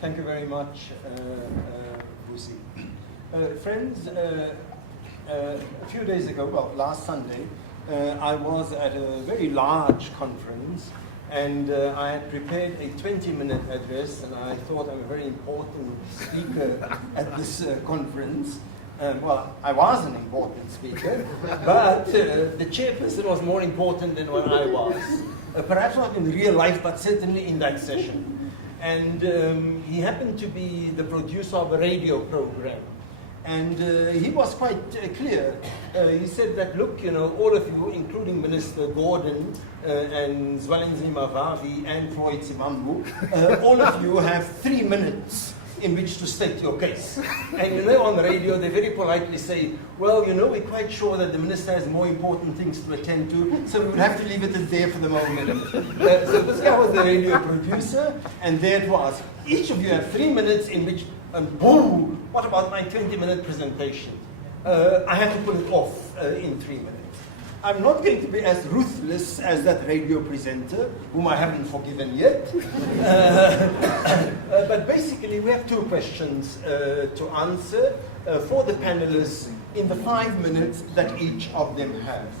Thank you very much, Busi. Friends, a few days ago, well, last Sunday, I was at a very large conference, and I had prepared a 20-minute address, and I thought I'm a very important speaker at this conference. Well, I was an important speaker, but the chairperson was more important than what I was. Perhaps not in real life, but certainly in that session. And he happened to be the producer of a radio program. And he was quite clear. He said that, look, you know, all of you, including Minister Gordon and Zwelinzima Mavavi and Floyd Simambu, all of you have 3 minutes in which to state your case. And you know, on the radio, they very politely say, well, you know, we're quite sure that the minister has more important things to attend to, so we would have to leave it there for the moment. So this guy was the radio producer, and there it was. Each of you have 3 minutes in which, boom, what about my 20-minute presentation? I had to pull it off in 3 minutes. I'm not going to be as ruthless as that radio presenter, whom I haven't forgiven yet. But basically, we have 2 questions to answer for the panelists in the 5 minutes that each of them have.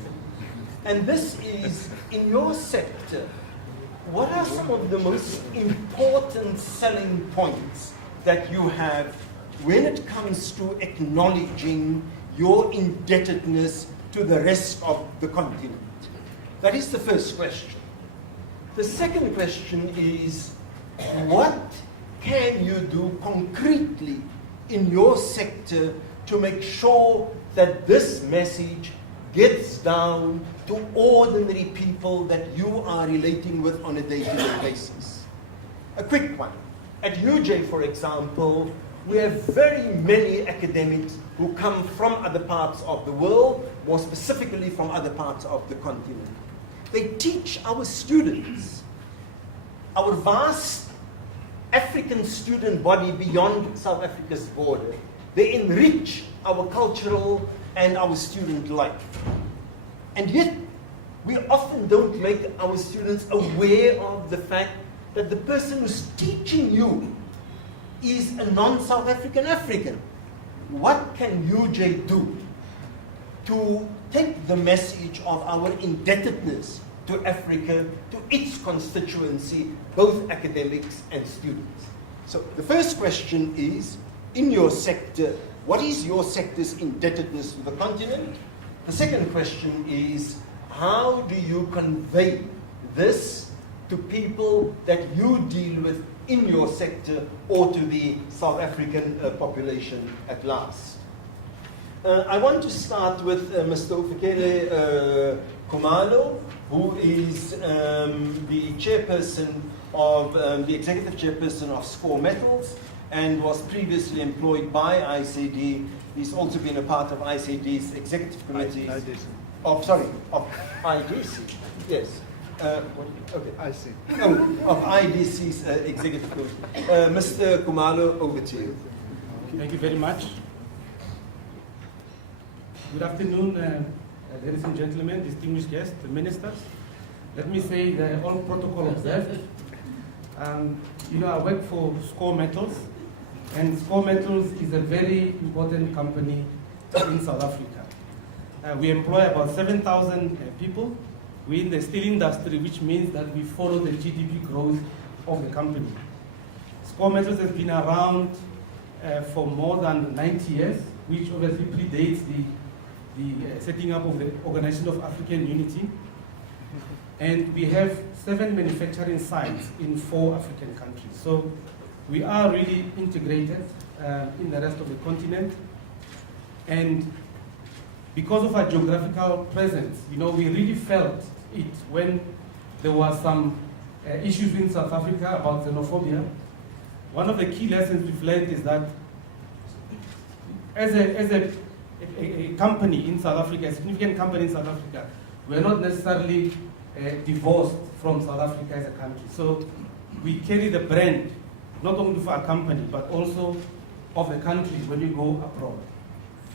And this is, in your sector, what are some of the most important selling points that you have when it comes to acknowledging your indebtedness to the rest of the continent? That is the first question. The second question is, what can you do concretely in your sector to make sure that this message gets down to ordinary people that you are relating with on a day-to-day basis? A quick one. At UJ, for example, we have very many academics who come from other parts of the world, more specifically from other parts of the continent. They teach our students. Our vast African student body beyond South Africa's border, they enrich our cultural and our student life. And yet, we often don't make our students aware of the fact that the person who's teaching you is a non-South African African. What can UJ do to take the message of our indebtedness to Africa, to its constituency, both academics and students? So the first question is, in your sector, what is your sector's indebtedness to the continent? The second question is, how do you convey this to people that you deal with in your sector or to the South African population at last? I want to start with Mr. Ufukele Khumalo, who is the chairperson of, the executive chairperson of SCORE Metals and was previously employed by ICD. He's also been a part of ICD's executive committee. Of IDC, yes. Okay. I see. Oh, of IDC's executive committee. Mr. Khumalo, over to you. Thank you very much. Good afternoon, ladies and gentlemen, distinguished guests, the ministers. Let me say that all protocol observed. You know, I work for SCORE Metals, and SCORE Metals is a very important company in South Africa. We employ about 7,000 people. We're in the steel industry, which means that we follow the GDP growth of the company. SCORE Metals has been around for more than 90 years, which obviously predates the setting up of the Organization of African Unity. And we have 7 manufacturing sites in 4 African countries. So we are really integrated in the rest of the continent. And because of our geographical presence, you know, we really felt it when there were some issues in South Africa about xenophobia. One of the key lessons we've learned is that as a company in South Africa, a significant company in South Africa, we're not necessarily divorced from South Africa as a country. So we carry the brand, not only for our company, but also of the country when we go abroad.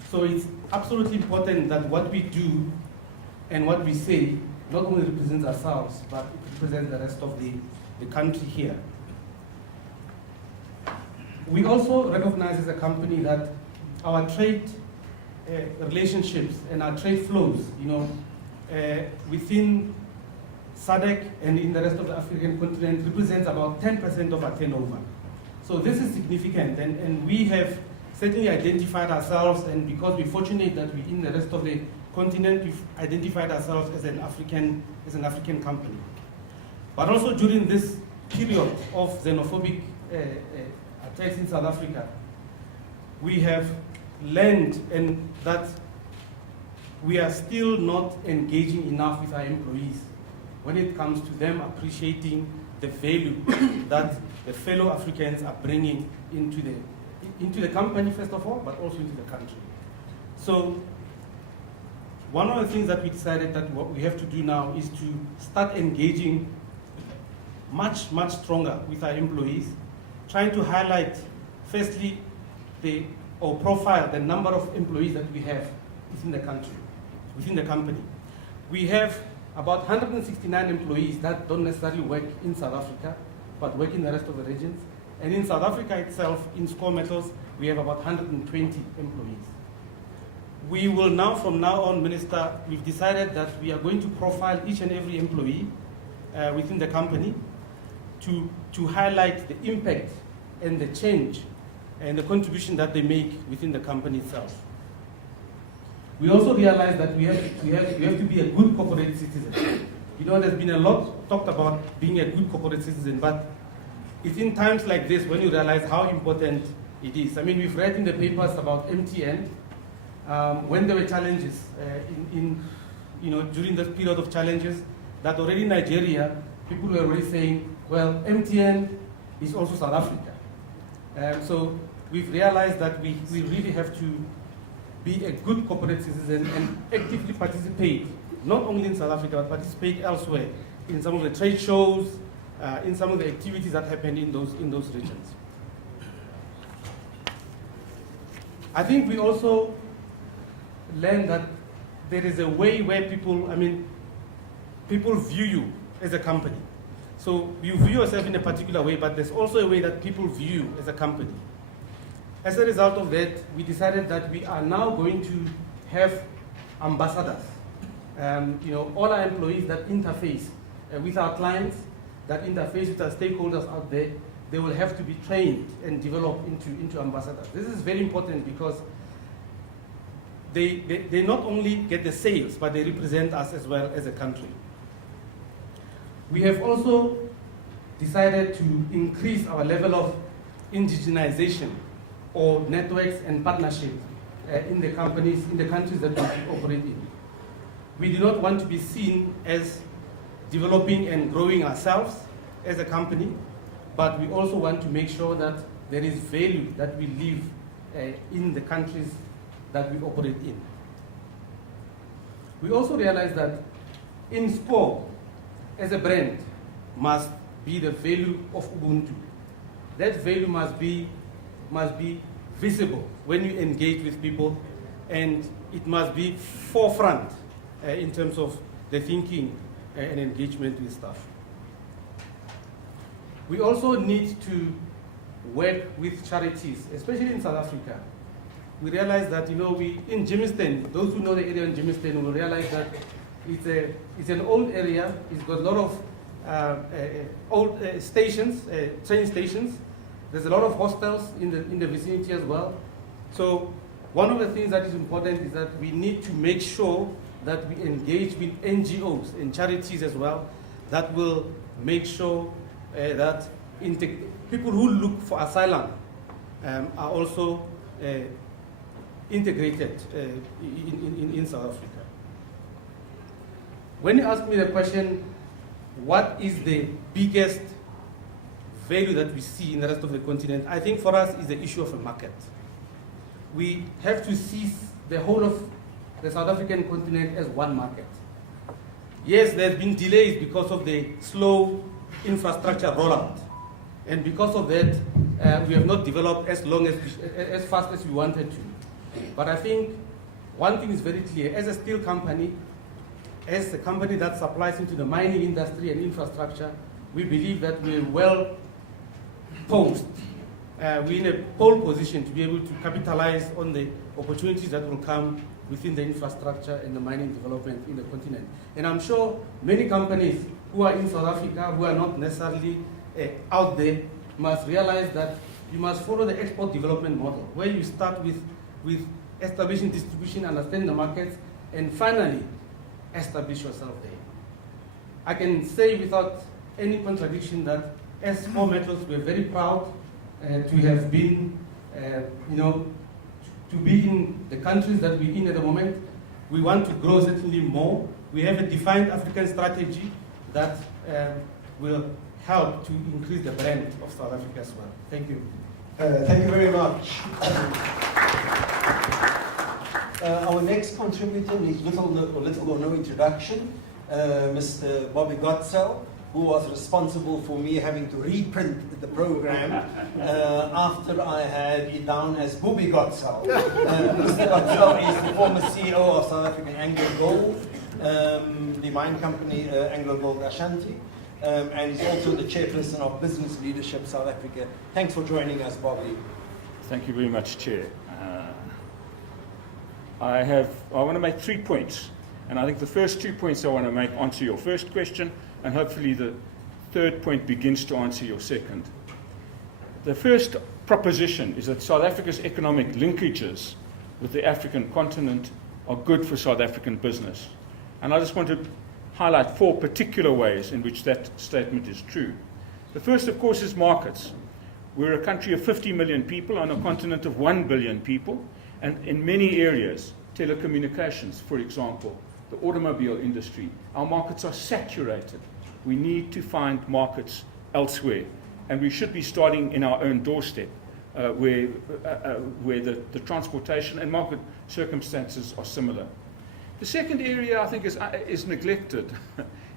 So it's absolutely important that what we do and what we say not only represents ourselves, but it represents the rest of the country here. We also recognize as a company that our trade relationships and our trade flows, within SADC and in the rest of the African continent represents about 10% of our turnover. So this is significant, and we have certainly identified ourselves, and because we're fortunate that we're in the rest of the continent, we've identified ourselves as an African company. But also during this period of xenophobic attacks in South Africa, we have learned that we are still not engaging enough with our employees when it comes to them appreciating the value that the fellow Africans are bringing into the company, first of all, but also into the country. So one of the things that we decided that what we have to do now is to start engaging much, much stronger with our employees, trying to highlight, firstly, or profile the number of employees that we have within the country, within the company. We have about 169 employees that don't necessarily work in South Africa, but work in the rest of the regions. And in South Africa itself, in Score Metals, we have about 120 employees. We will now, from now on, Minister, we've decided that we are going to profile each and every employee within the company to highlight the impact and the change and the contribution that they make within the company itself. We also realize that we have to be a good corporate citizen. There's been a lot talked about being a good corporate citizen, but it's in times like this when you realize how important it is. I mean, we've read in the papers about MTN, when there were challenges during this period of challenges, that already in Nigeria, people were already saying, well, MTN is also South Africa. So we've realized that we really have to be a good corporate citizen and actively participate, not only in South Africa, but participate elsewhere in some of the trade shows, in some of the activities that happen in those regions. I think we also learned that there is a way where people view you as a company. So you view yourself in a particular way, but there's also a way that people view you as a company. As a result of that, we decided that we are now going to have ambassadors. All our employees that interface with our clients, that interface with our stakeholders out there, they will have to be trained and developed into ambassadors. This is very important because they not only get the sales, but they represent us as well as a country. We have also decided to increase our level of indigenization or networks and partnerships in the countries that we operate in. We do not want to be seen as developing and growing ourselves as a company, but we also want to make sure that there is value that we live in the countries that we operate in. We also realize that in Score, as a brand, must be the value of Ubuntu. That value must be visible when you engage with people, and it must be forefront in terms of the thinking and engagement with staff. We also need to work with charities, especially in South Africa. We realize that in Germiston, those who know the area in Germiston will realize that it's an old area. It's got a lot of old stations, train stations. There's a lot of hostels in the vicinity as well. So one of the things that is important is that we need to make sure that we engage with NGOs and charities as well, that will make sure that people who look for asylum are also integrated in South Africa. When you ask me the question, what is the biggest value that we see in the rest of the continent, I think for us is the issue of a market. We have to see the whole of the South African continent as one market. Yes, there have been delays because of the slow infrastructure rollout. And because of that, we have not developed as fast as we wanted to. But I think one thing is very clear. As a steel company, as a company that supplies into the mining industry and infrastructure, we believe that we're well posed we're in a pole position to be able to capitalize on the opportunities that will come within the infrastructure and the mining development in the continent. And I'm sure many companies who are in South Africa, who are not necessarily out there, must realize that you must follow the export development model, where you start with establishing distribution, understand the markets, and finally establish yourself there. I can say without any contradiction that as Core Metals, we're very proud to have been, to be in the countries that we're in at the moment. We want to grow certainly more. We have a defined African strategy that will help to increase the brand of South Africa as well. Thank you. Thank you very much. Our next contributor needs little or no introduction. Mr. Bobby Gotzel, who was responsible for me having to reprint the program after I had it down as Bobby Gotzel. Mr. Gotzel is the former CEO of South African Anglo Gold, the mine company Anglo Gold Ashanti, and he's also the chairperson of Business Leadership South Africa. Thanks for joining us, Bobby. Thank you very much, Chair. I want to make 3 points, and I think the first 2 points I want to make answer your first question, and hopefully the third point begins to answer your second. The first proposition is that South Africa's economic linkages with the African continent are good for South African business. And I just want to highlight 4 particular ways in which that statement is true. The first, of course, is markets. We're a country of 50 million people on a continent of 1 billion people, and in many areas, telecommunications, for example, the automobile industry, our markets are saturated. We need to find markets elsewhere, and we should be starting in our own doorstep, where the transportation and market circumstances are similar. The second area, I think, is neglected.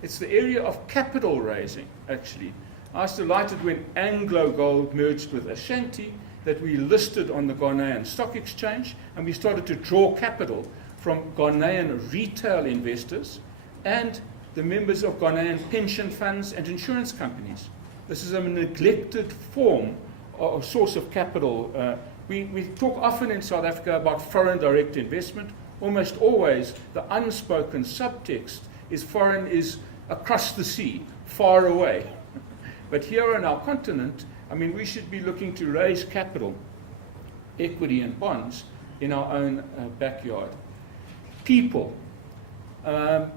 It's the area of capital raising, actually. I was delighted when Anglo Gold merged with Ashanti that we listed on the Ghanaian Stock Exchange, and we started to draw capital from Ghanaian retail investors and the members of Ghanaian pension funds and insurance companies. This is a neglected form or source of capital. We talk often in South Africa about foreign direct investment. Almost always the unspoken subtext is foreign is across the sea, far away. But here on our continent, I mean, we should be looking to raise capital, equity and bonds in our own backyard. People from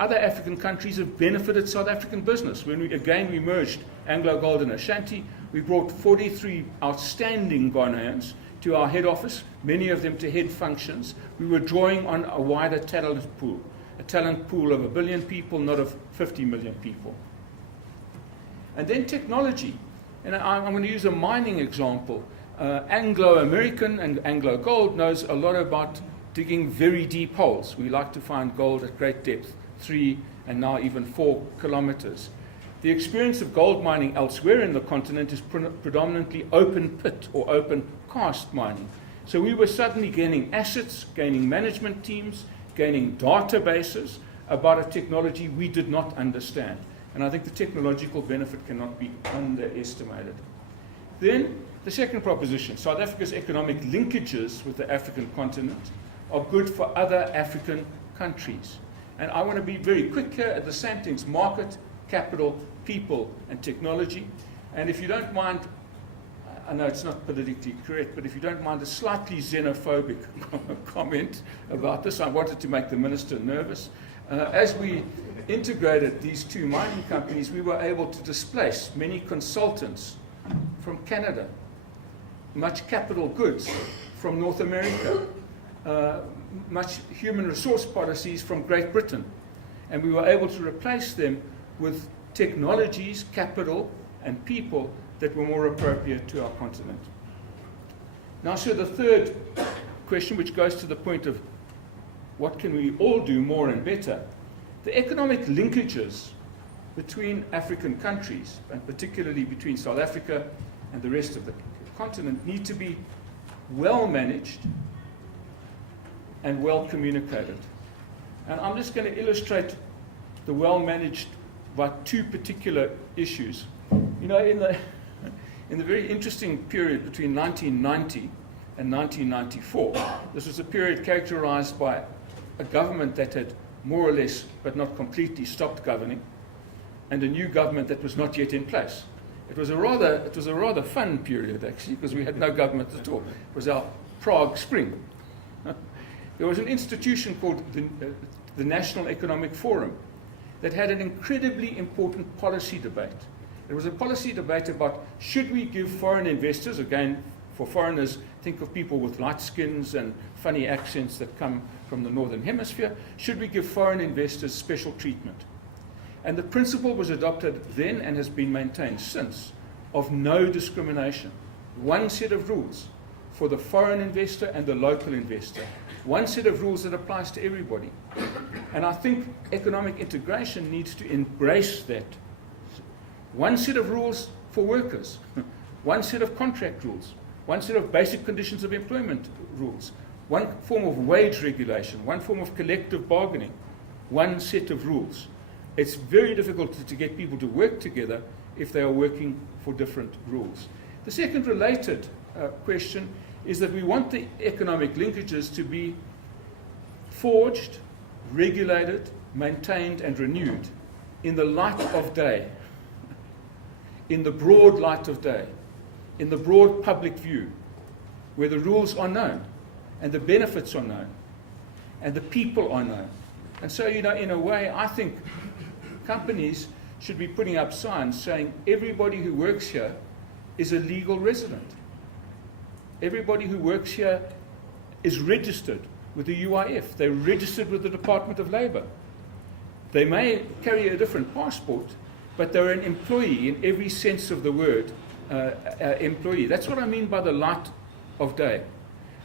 other African countries have benefited South African business. When we merged Anglo Gold and Ashanti, we brought 43 outstanding Ghanaians to our head office, many of them to head functions. We were drawing on a wider talent pool of 1 billion people, not of 50 million people. And then technology. And I'm going to use a mining example. Anglo-American and Anglo Gold knows a lot about digging very deep holes. We like to find gold at great depth, 3 and now even 4 kilometers. The experience of gold mining elsewhere in the continent is predominantly open pit or open cast mining. So we were suddenly gaining assets, gaining management teams, gaining databases about a technology we did not understand. And I think the technological benefit cannot be underestimated. Then the second proposition, South Africa's economic linkages with the African continent are good for other African countries. And I want to be very quick here at the same things: market, capital, people, and technology. And if you don't mind, I know it's not politically correct, but if you don't mind a slightly xenophobic comment about this, I wanted to make the minister nervous. As we integrated these 2 mining companies, we were able to displace many consultants from Canada, much capital goods from North America, much human resource policies from Great Britain. And we were able to replace them with technologies, capital, and people that were more appropriate to our continent. Now, so the third question, which goes to the point of what can we all do more and better, the economic linkages between African countries, and particularly between South Africa and the rest of the continent, need to be well managed and well communicated. And I'm just going to illustrate the well managed by 2 particular issues. You know, in the very interesting period between 1990 and 1994, this was a period characterized by a government that had more or less, but not completely, stopped governing, and a new government that was not yet in place. It was a rather fun period, actually, because we had no government at all. It was our Prague Spring. There was an institution called the National Economic Forum that had an incredibly important policy debate. It was a policy debate about, should we give foreign investors, again, for foreigners, think of people with light skins and funny accents that come from the Northern Hemisphere, should we give foreign investors special treatment? And the principle was adopted then and has been maintained since, of no discrimination. One set of rules for the foreign investor and the local investor. One set of rules that applies to everybody. And I think economic integration needs to embrace that. One set of rules for workers, one set of contract rules, one set of basic conditions of employment rules, one form of wage regulation, one form of collective bargaining, one set of rules. It's very difficult to get people to work together if they are working for different rules. The second related question is that we want the economic linkages to be forged, regulated, maintained, and renewed in the light of day, in the broad light of day, in the broad public view, where the rules are known, and the benefits are known, and the people are known. And so, in a way, I think companies should be putting up signs saying everybody who works here is a legal resident. Everybody who works here is registered with the UIF. They're registered with the Department of Labour. They may carry a different passport, but they're an employee in every sense of the word, employee. That's what I mean by the light of day.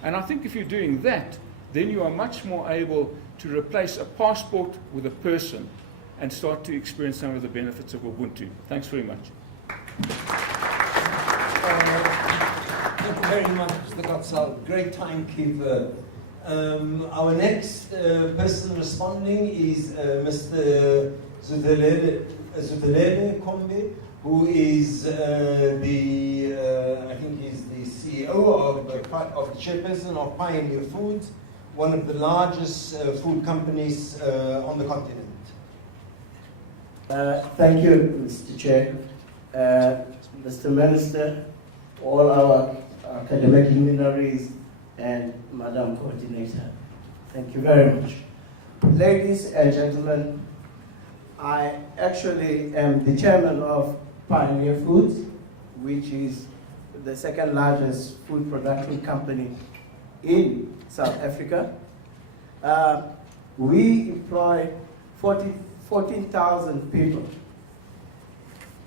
And I think if you're doing that, then you are much more able to replace a passport with a person and start to experience some of the benefits of Ubuntu. Thanks very much. Thank you very much, Mr. Kotsal. Great timekeeper. Our next person responding is Mr. Zutelele Kombe, who is I think he's the CEO of the chairperson of Pioneer Foods, one of the largest food companies on the continent. Thank you, Mr. Chair, Mr. Minister, all our academic luminaries, and Madam Coordinator. Thank you very much. Ladies and gentlemen, I actually am the chairman of Pioneer Foods, which is the second largest food production company in South Africa. We employ 14,000 people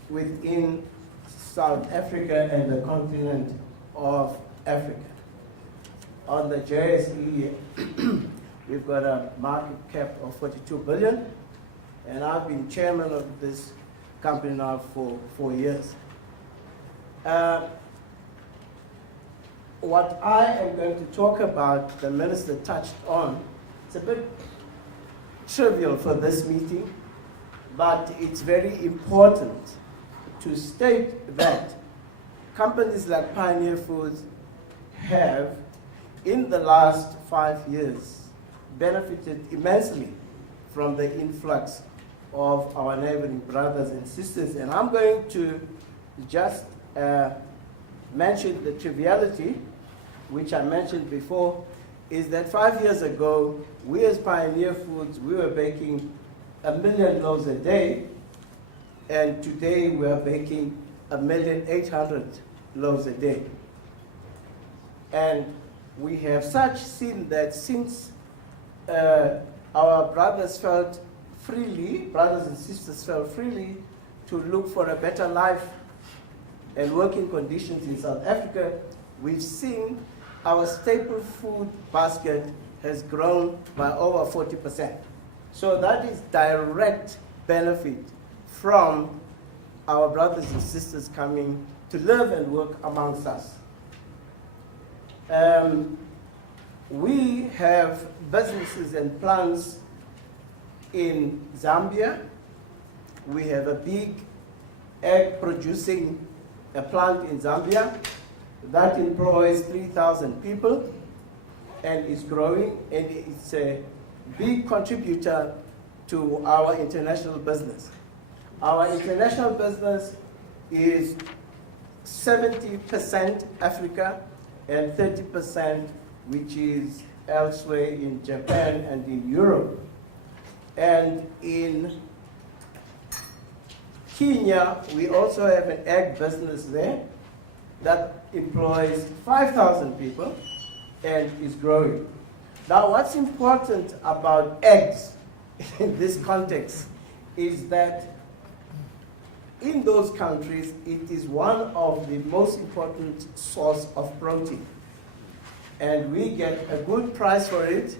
within South Africa and the continent of Africa. On the JSE, we've got a market cap of 42 billion, and I've been chairman of this company now for 4 years. What I am going to talk about, the minister touched on, it's a bit trivial for this meeting, but it's very important to state that companies like Pioneer Foods have, in the last 5 years, benefited immensely from the influx of our neighboring brothers and sisters. And I'm going to just mention the triviality, which I mentioned before, is that 5 years ago, we as Pioneer Foods, we were baking 1 million loaves a day, and today we are baking 1,800,000 loaves a day. And we have seen that since our brothers felt freely, brothers and sisters felt freely to look for a better life and working conditions in South Africa, we've seen our staple food basket has grown by over 40%. So that is direct benefit from our brothers and sisters coming to live and work amongst us. We have businesses and plants in Zambia. We have a big egg producing a plant in Zambia that employs 3,000 people and is growing, and it's a big contributor to our international business. Our international business is 70% Africa and 30% which is elsewhere in Japan and in Europe. And in Kenya, we also have an egg business there that employs 5,000 people and is growing. Now, what's important about eggs in this context is that in those countries, it is one of the most important source of protein. And we get a good price for it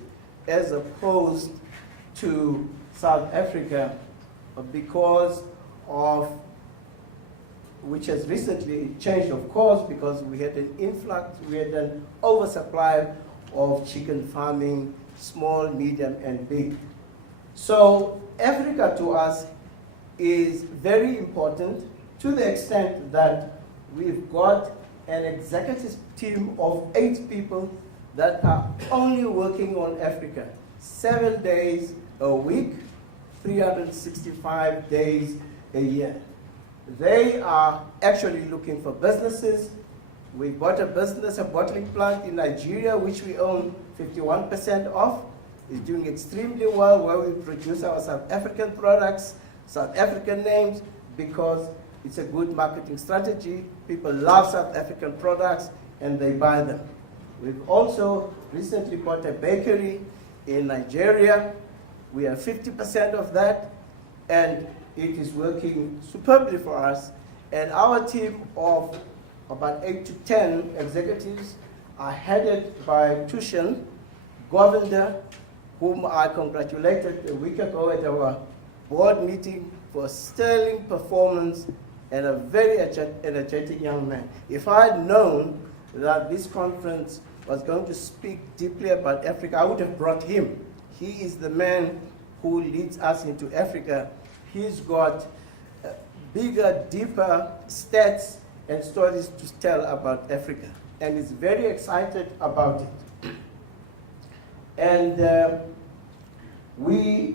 as opposed to South Africa because of, which has recently changed, of course, because we had an influx, we had an oversupply of chicken farming, small, medium, and big. So Africa to us is very important to the extent that we've got an executive team of 8 people that are only working on Africa, 7 days a week, 365 days a year. They are actually looking for businesses. We bought a business, a bottling plant in Nigeria, which we own 51% of. It's doing extremely well, where we produce our South African products, South African names, because it's a good marketing strategy. People love South African products and they buy them. We've also recently bought a bakery in Nigeria. We have 50% of that, and it is working superbly for us. And our team of about 8 to 10 executives are headed by Tushan Govinda, whom I congratulated a week ago at our board meeting for sterling performance and a very energetic young man. If I had known that this conference was going to speak deeply about Africa, I would have brought him. He is the man who leads us into Africa. He's got bigger, deeper stats and stories to tell about Africa, and is very excited about it. And we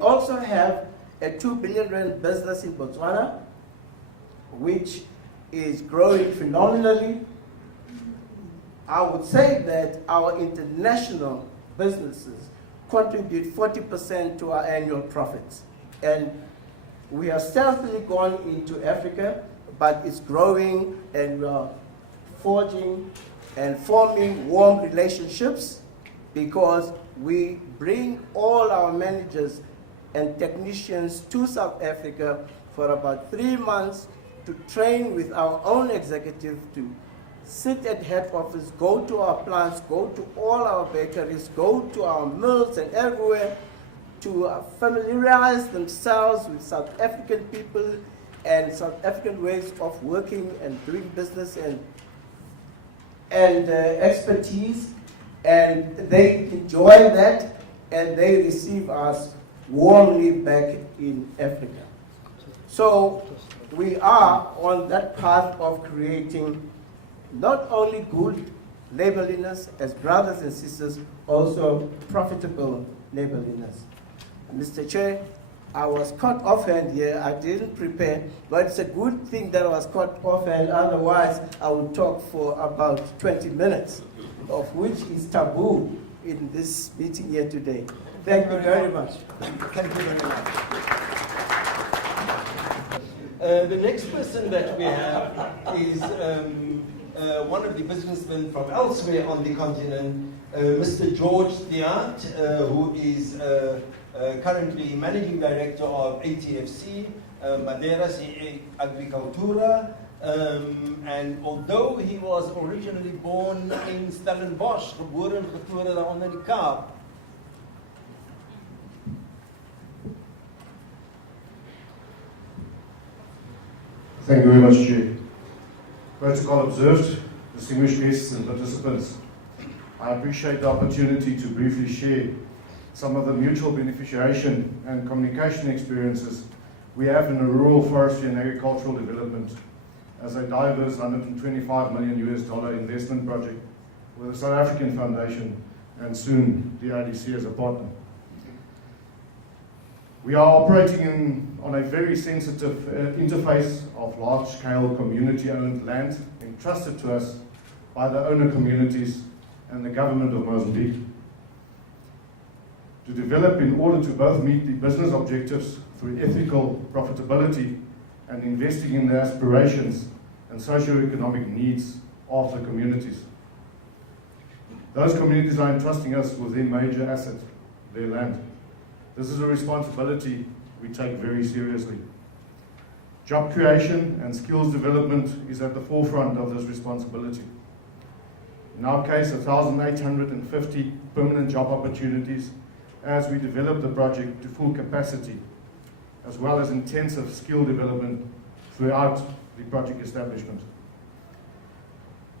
also have a 2 billion rand business in Botswana, which is growing phenomenally. I would say that our international businesses contribute 40% to our annual profits. And we have stealthily gone into Africa, but it's growing, and we are forging and forming warm relationships because we bring all our managers and technicians to South Africa for about 3 months to train with our own executive, to sit at head office, go to our plants, go to all our bakeries, go to our mills and everywhere, to familiarize themselves with South African people and South African ways of working and doing business and expertise. And they enjoy that, and they receive us warmly back in Africa. So we are on that path of creating not only good neighborliness as brothers and sisters, also profitable neighborliness. Mr. Chair, I was caught offhand here. I didn't prepare, but it's a good thing that I was caught offhand. Otherwise, I would talk for about 20 minutes, of which is taboo in this meeting here today. Thank you very much. Thank you very much. The next person that we have is one of the businessmen from elsewhere on the continent, Mr. George Diant, who is currently Managing Director of ATFC, Madeira CA Agricultura, and although he was originally born in Stellenbosch, geboren en getore daar onder die Kaap. Thank you very much, Chair. Protocol observed, distinguished guests and participants. I appreciate the opportunity to briefly share some of the mutual beneficiation and communication experiences we have in the rural forestry and agricultural development as a diverse $125 million investment project with the South African Foundation and soon the IDC as a partner. We are operating on a very sensitive interface of large-scale community-owned land entrusted to us by the owner communities and the government of Mozambique. To develop in order to both meet the business objectives through ethical profitability and investing in the aspirations and socio-economic needs of the communities. Those communities are entrusting us with their major asset, their land. This is a responsibility we take very seriously. Job creation and skills development is at the forefront of this responsibility. In our case, 1,850 permanent job opportunities as we develop the project to full capacity, as well as intensive skill development throughout the project establishment.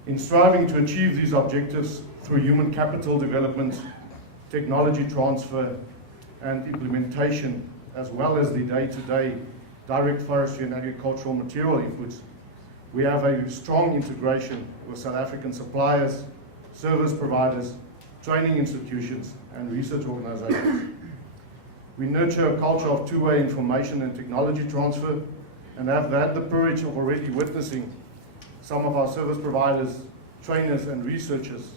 In striving to achieve these objectives through human capital development, technology transfer, and implementation, as well as the day-to-day direct forestry and agricultural material inputs, we have a strong integration with South African suppliers, service providers, training institutions, and research organizations. We nurture a culture of two-way information and technology transfer, and have had the privilege of already witnessing some of our service providers, trainers, and researchers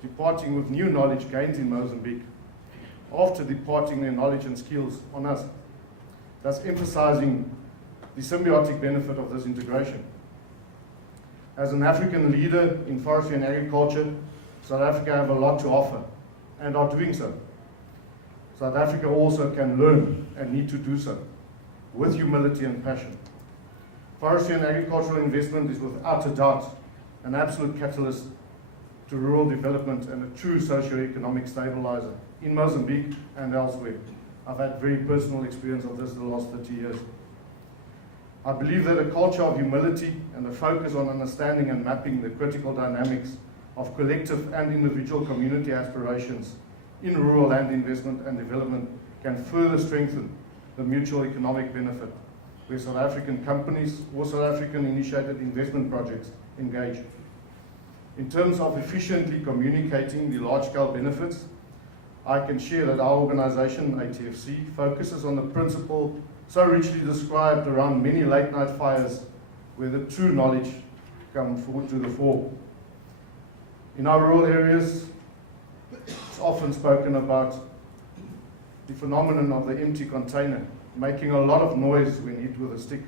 departing with new knowledge gained in Mozambique after departing their knowledge and skills on us, thus emphasizing the symbiotic benefit of this integration. As an African leader in forestry and agriculture, South Africa have a lot to offer and are doing so. South Africa also can learn and need to do so with humility and passion. Forestry and agricultural investment is without a doubt an absolute catalyst to rural development and a true socio-economic stabilizer in Mozambique and elsewhere. I've had very personal experience of this in the last 30 years. I believe that a culture of humility and a focus on understanding and mapping the critical dynamics of collective and individual community aspirations in rural land investment and development can further strengthen the mutual economic benefit where South African companies or South African initiated investment projects engage. In terms of efficiently communicating the large-scale benefits, I can share that our organization, ATFC, focuses on the principle so richly described around many late-night fires where the true knowledge comes forward to the fore. In our rural areas, it's often spoken about the phenomenon of the empty container, making a lot of noise when hit with a stick,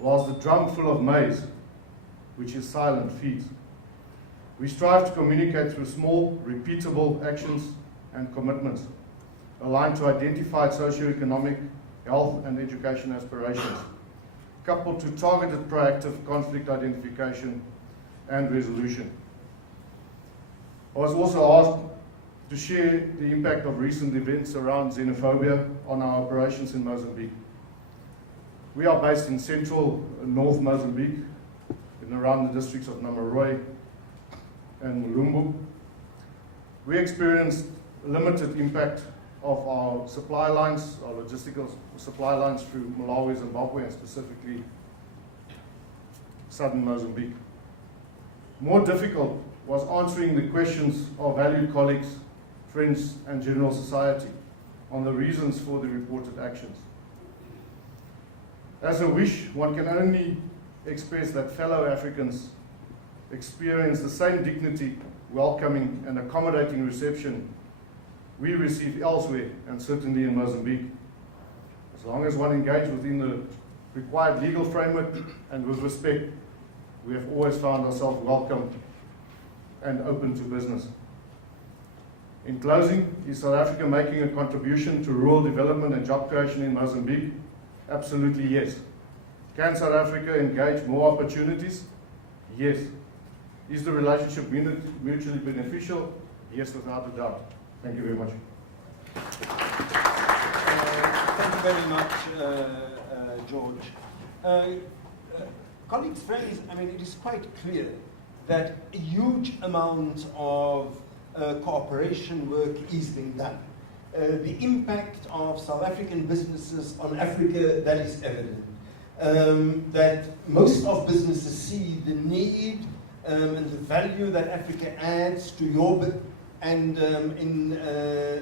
whilst the drum full of maize, which is silent, feeds. We strive to communicate through small, repeatable actions and commitments, aligned to identified socio-economic, health and education aspirations, coupled to targeted proactive conflict identification and resolution. I was also asked to share the impact of recent events around xenophobia on our operations in Mozambique. We are based in central North Mozambique, in around the districts of Namaroy and Mulumbu. We experienced limited impact of our supply lines, our logistical supply lines through Malawi, Zimbabwe, and specifically southern Mozambique. More difficult was answering the questions of valued colleagues, friends, and general society on the reasons for the reported actions. As a wish, one can only express that fellow Africans experience the same dignity, welcoming, and accommodating reception we receive elsewhere, and certainly in Mozambique. As long as one engages within the required legal framework and with respect, we have always found ourselves welcome and open to business. In closing, is South Africa making a contribution to rural development and job creation in Mozambique? Absolutely yes. Can South Africa engage more opportunities? Yes. Is the relationship mutually beneficial? Yes, without a doubt. Thank you very much. Thank you very much, George. Colleagues, friends, I mean, it is quite clear that a huge amount of cooperation work is being done. The impact of South African businesses on Africa, that is evident. that most of businesses see the need and the value that Africa adds to your and in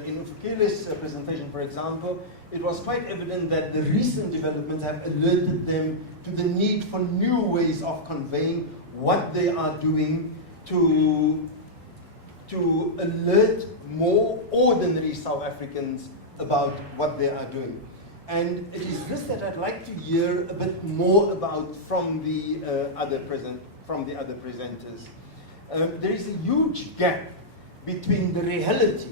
Ufukile's presentation, for example, it was quite evident that the recent developments have alerted them to the need for new ways of conveying what they are doing to alert more ordinary South Africans about what they are doing. And it is this that I'd like to hear a bit more about from the other presenters. There is a huge gap between the reality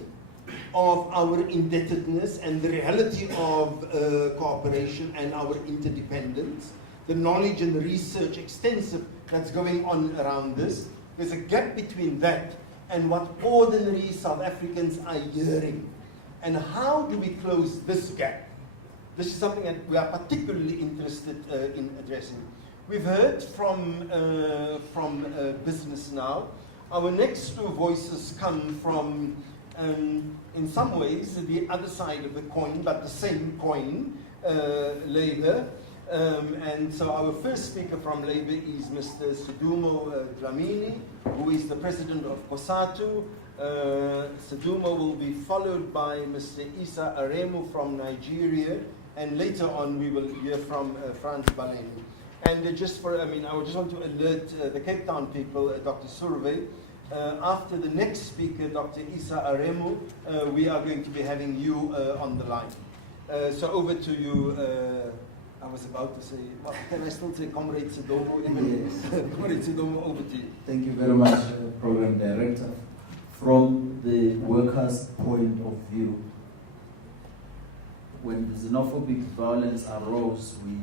of our indebtedness and the reality of cooperation and our interdependence, the knowledge and the research extensive that's going on around this. There's a gap between that and what ordinary South Africans are hearing. And how do we close this gap? This is something that we are particularly interested in addressing. We've heard from business now. Our next two voices come from, in some ways, the other side of the coin, but the same coin, Labour. And so our first speaker from Labour is Mr. Sedumo Dlamini, who is the president of COSATU. Sedumo will be followed by Mr. Isa Aremu from Nigeria, and later on we will hear from Franz Baleni. And I just want to alert the Cape Town people, Dr. Survey. After the next speaker, Dr. Isa Aremu, we are going to be having you on the line. So over to you. I was about to say, well, can I still say Comrade Sedomo? Comrade Sedomo, over to you. Thank you very much, Program Director. From the workers' point of view, when the xenophobic violence arose, we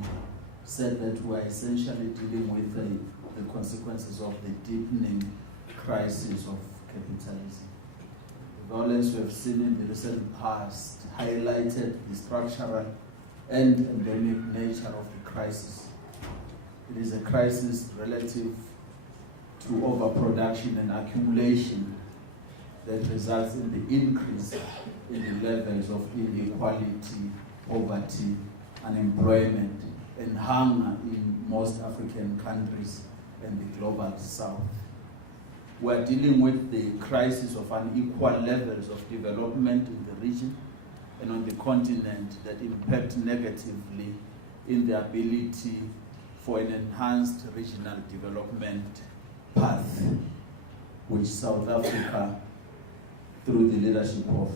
said that we are essentially dealing with the consequences of the deepening crisis of capitalism. The violence we have seen in the recent past highlighted the structural and endemic nature of the crisis. It is a crisis relative to overproduction and accumulation that results in the increase in the levels of inequality, poverty, unemployment, and hunger in most African countries and the global south. We are dealing with the crisis of unequal levels of development in the region and on the continent that impact negatively in the ability for an enhanced regional development path, which South Africa, through the leadership of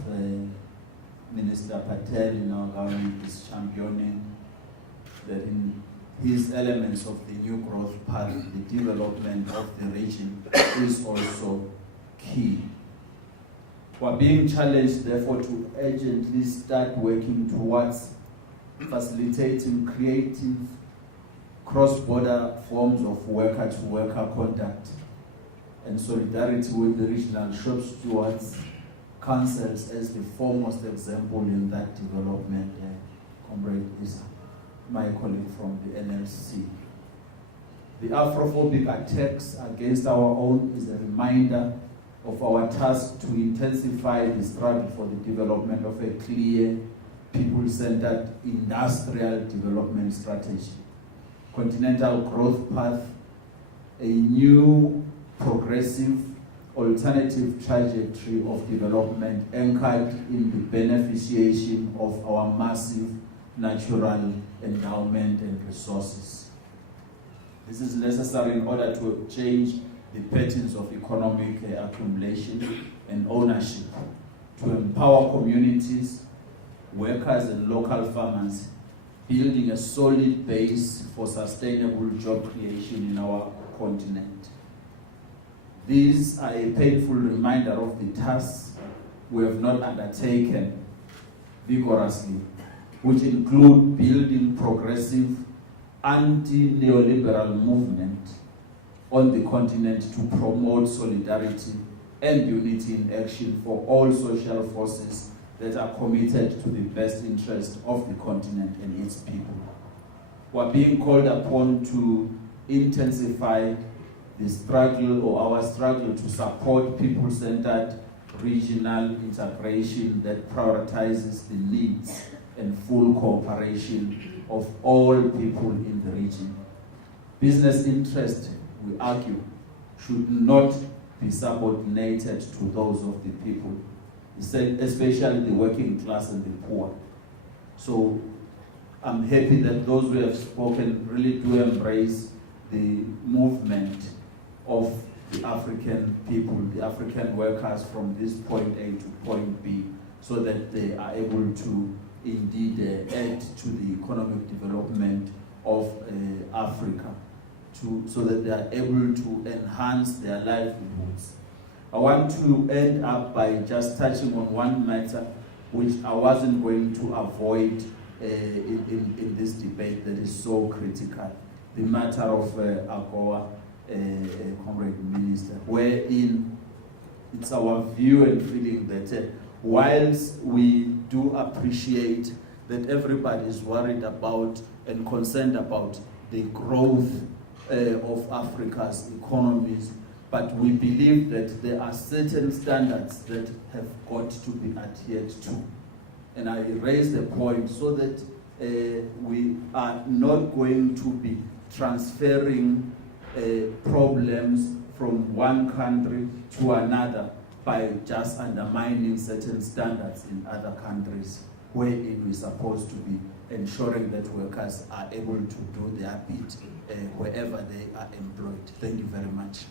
Minister Patel in our government, is championing, that in his elements of the new growth path, the development of the region is also key. We're being challenged, therefore, to urgently start working towards facilitating creative cross-border forms of worker-to-worker contact and solidarity with the regional shop stewards councils as the foremost example in that development. Comrade Isa, my colleague from the NLC. The Afrophobic attacks against our own is a reminder of our task to intensify the struggle for the development of a clear, people-centered industrial development strategy, continental growth path, a new progressive alternative trajectory of development anchored in the beneficiation of our massive natural endowment and resources. This is necessary in order to change the patterns of economic accumulation and ownership, to empower communities, workers and local farmers, building a solid base for sustainable job creation in our continent. These are a painful reminder of the tasks we have not undertaken vigorously, which include building progressive anti-neoliberal movement on the continent to promote solidarity and unity in action for all social forces that are committed to the best interest of the continent and its people. We are being called upon to intensify the struggle or our struggle to support people-centered regional integration that prioritizes the needs and full cooperation of all people in the region. Business interest, we argue, should not be subordinated to those of the people, especially the working class and the poor. So I'm happy that those who have spoken really do embrace the movement of the African people, the African workers from this point A to point B, so that they are able to indeed add to the economic development of Africa, so that they are able to enhance their livelihoods. I want to end up by just touching on one matter which I wasn't going to avoid in this debate that is so critical, the matter of AGOA, Comrade Minister, wherein it's our view and feeling that whilst we do appreciate that everybody is worried about and concerned about the growth of Africa's economies, but we believe that there are certain standards that have got to be adhered to. And I raise the point so that we are not going to be transferring problems from one country to another by just undermining certain standards in other countries, wherein we're supposed to be ensuring that workers are able to do their bit wherever they are employed. Thank you very much.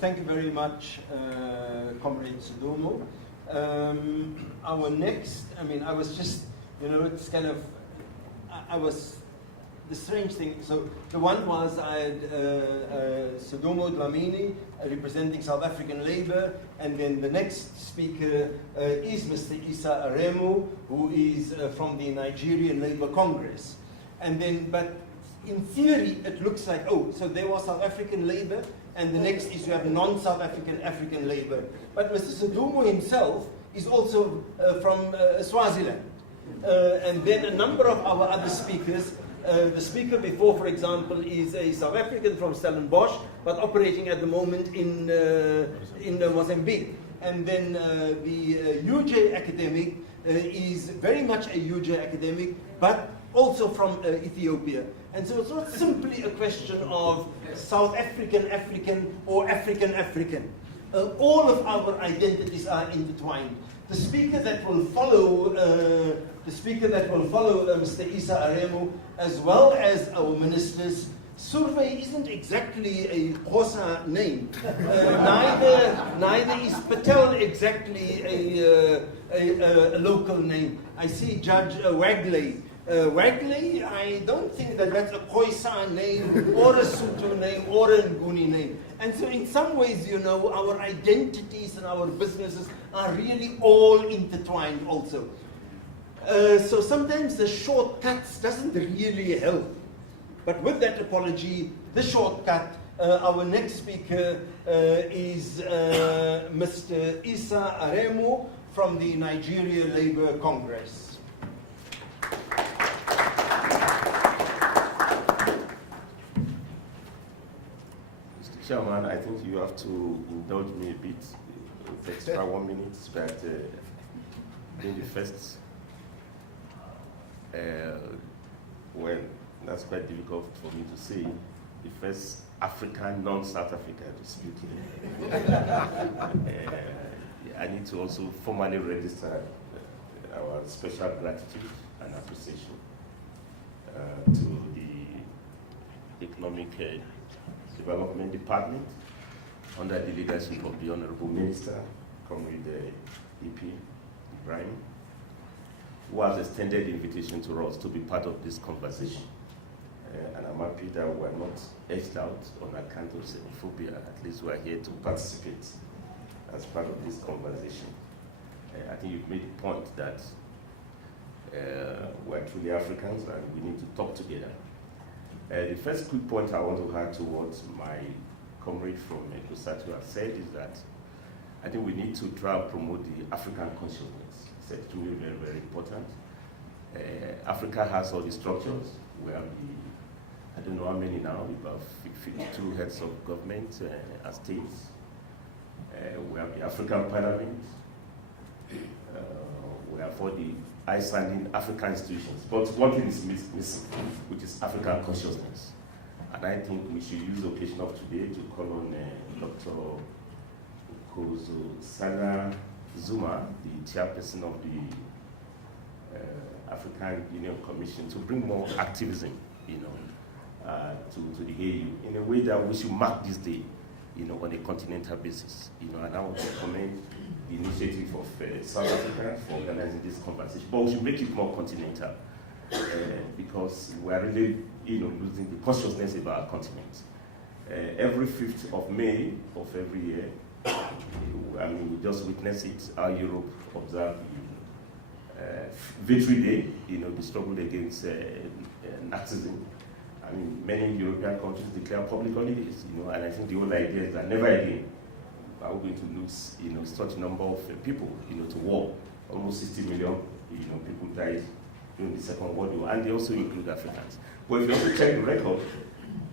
Thank you very much, Comrade Sudumo. Our next, I was just, it's kind of, the strange thing, so the one was I had Sudumo Dlamini representing South African Labour, and then the next speaker is Mr. Isa Aremu, who is from the Nigerian Labour Congress. And then, but in theory, it looks like, so there was South African Labour, and the next is you have non-South African Labour. But Mr. Sudumo himself is also from Swaziland. And then a number of our other speakers, the speaker before, for example, is a South African from Stellenbosch, but operating at the moment in Mozambique. And then the UJ academic is very much a UJ academic, but also from Ethiopia. And so it's not simply a question of South African or African. All of our identities are intertwined. The speaker that will follow, Mr. Isa Aremu, as well as our ministers, Survey isn't exactly a Xhosa name. Neither is Patel exactly a local name. I see Judge Wagley. Wagley, I don't think that that's a Khoisan name, or a Sotho name, or a Nguni name. And so in some ways, our identities and our businesses are really all intertwined also. So sometimes the shortcuts doesn't really help. But with that apology, the shortcut, our next speaker is Mr. Isa Aremu from the Nigeria Labour Congress. Chairman, I think you have to indulge me a bit with extra 1 minute, but in the first, well, that's quite difficult for me to say, the first African, non-South Africa to speak I need to also formally register our special gratitude and appreciation to the Economic Development Department under the leadership of the Honorable Minister, Comrade EP Ibrahim, who has extended the invitation to us to be part of this conversation. And I'm happy that we're not edged out on account of xenophobia. At least we're here to participate as part of this conversation. I think you've made the point that we're truly Africans and we need to talk together. The first quick point I want to add to what my comrade from Kusatu has said is that I think we need to try and promote the African consciousness. It's truly very, very important. Africa has all the structures. We have I don't know how many now, about 52 heads of government and states. We have the African Parliament. for the high-standing African institutions. But one thing is missing, which is African consciousness. And I think we should use the occasion of today to call on Dr. Nkosazana Zuma, the chairperson of the African Union Commission, to bring more activism, to the AU in a way that we should mark this day, on a continental basis. And I want to commend the initiative of South Africa for organizing this conversation. But we should make it more continental because we are really, losing the consciousness about our continent. Every 5th of May of every year, we just witness it, how Europe observed Victory Day, the struggle against Nazism. Many European countries declare public holidays, and I think the whole idea is that never again are we going to lose, such a number of people, to war. Almost 60 million, people died during the Second World War, and they also include Africans. But if you also check the record,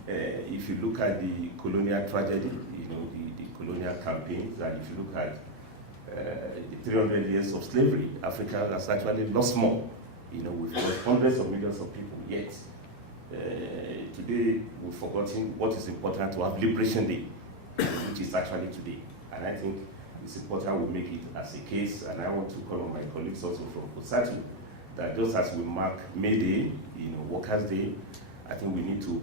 if you look at the colonial tragedy, the colonial campaigns, and if you look at the 300 years of slavery, Africa has actually lost more. We've lost hundreds of millions of people, yet today we've forgotten what is important to have Liberation Day, which is actually today. And I think it's important we make it as a case, and I want to call on my colleagues also from COSATU, that just as we mark May Day, Workers' Day, I think we need to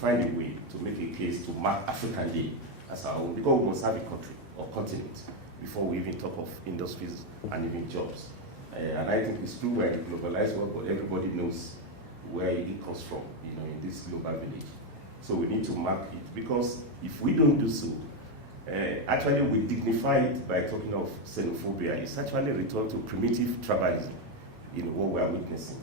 find a way to make a case to mark African Day as our own, because we must have a country or continent before we even talk of industries and even jobs. And I think it's true we're in a globalized world, but everybody knows where it comes from, in this global village. So we need to mark it, because if we don't do so, actually we dignify it by talking of xenophobia. It's actually a return to primitive tribalism, what we are witnessing.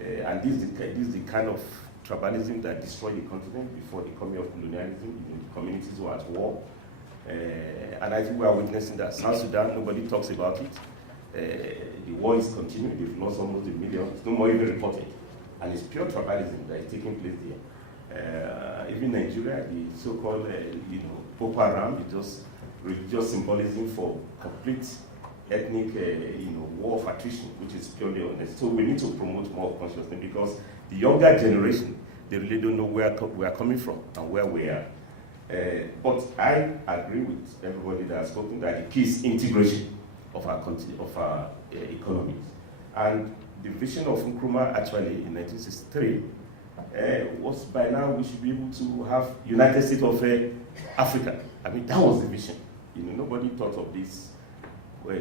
And this is the kind of tribalism that destroyed the continent before the coming of colonialism. The communities were at war. And I think we are witnessing that. South Sudan, nobody talks about it. The war is continuing. They've lost almost 1 million. It's no more even reported. And it's pure tribalism that is taking place there. Even Nigeria, the so-called Boko Haram, is just religious symbolism for complete ethnic war of attrition, which is purely honest. So we need to promote more consciousness, because the younger generation, they really don't know where we are coming from and where we are. But I agree with everybody that has spoken that the key is integration of our country, of our economies. And the vision of Nkrumah actually in 1963 was by now we should be able to have United States of Africa. That was the vision. Nobody thought of this.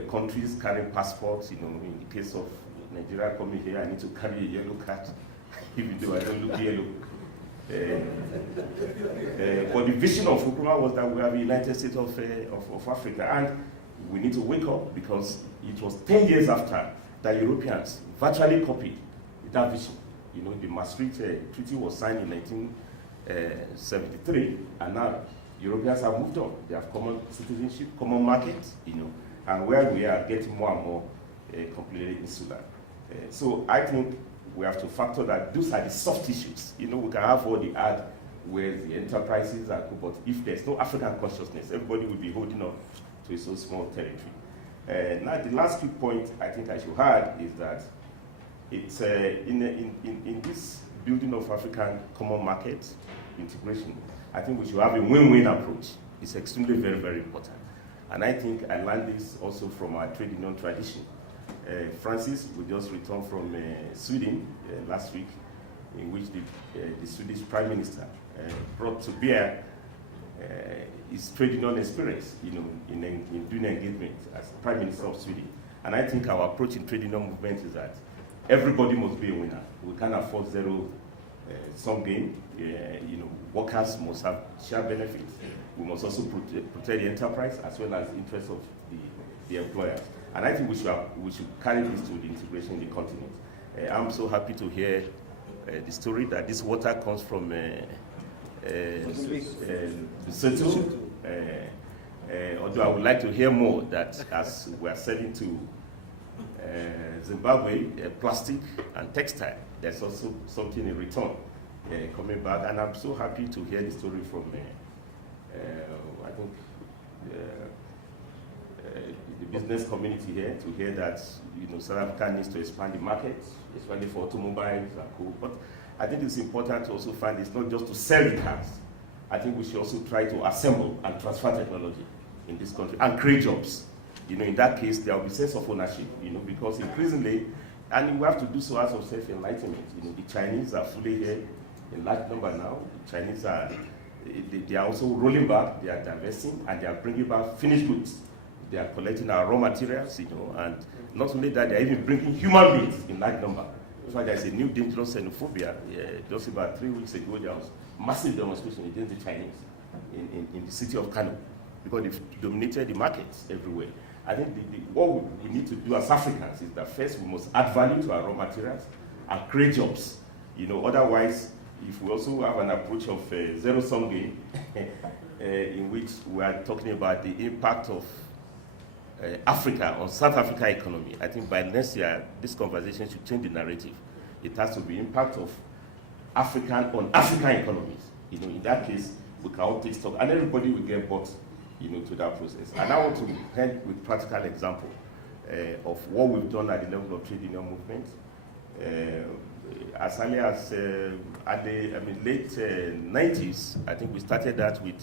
Countries carrying passports, in the case of Nigeria coming here, I need to carry a yellow card, even though I don't look yellow. But the vision of Nkrumah was that we have a United States of Africa, and we need to wake up, because it was 10 years after that Europeans virtually copied that vision. The Maastricht Treaty was signed in 1973, and now Europeans have moved on. They have common citizenship, common markets, and where we are getting more and more completely insular. So I think we have to factor that those are the soft issues. We can have all the hard where the enterprises are good, but if there's no African consciousness, everybody will be holding on to a so small territory. Now, the last quick point I think I should add is that it's in this building of African common market integration, I think we should have a win-win approach. It's extremely very, very important. And I think I learned this also from our trade union tradition. Francis, we just returned from Sweden last week, in which the Swedish Prime Minister brought to bear his trade union experience, in doing engagement as Prime Minister of Sweden. And I think our approach in trade union movement is that everybody must be a winner. We can't afford zero-sum game. Workers must have shared benefits. We must also protect the enterprise as well as the interests of the employers. And I think we should carry this to the integration in the continent. I'm so happy to hear the story that this water comes from Lesotho. Although I would like to hear more that as we are selling to Zimbabwe, plastic and textile, there's also something in return coming back. And I'm so happy to hear the story from, I think, the business community here to hear that South Africa needs to expand the market, especially for automobiles and cool. But I think it's important to also find it's not just to sell the cars. I think we should also try to assemble and transfer technology in this country and create jobs. In that case, there will be sense of ownership, because increasingly, and we have to do so as of self-enlightenment. The Chinese are fully here in large number now. The Chinese they are also rolling back, they are divesting, and they are bringing back finished goods. They are collecting our raw materials, and not only that, they are even bringing human beings in large number. That's why there's a new dangerous xenophobia. Just about 3 weeks ago, there was massive demonstration against the Chinese in the city of Kano, because they've dominated the markets everywhere. I think what we need to do as Africans is that first we must add value to our raw materials and create jobs. Otherwise, if we also have an approach of zero-sum game, in which we are talking about the impact of Africa on South Africa economy, I think by next year, this conversation should change the narrative. It has to be impact of African economies. In that case, we can all take stock, and everybody will get bought, to that process. And I want to end with practical example of what we've done at the level of trade union movement. As early as late 90s, I think we started that with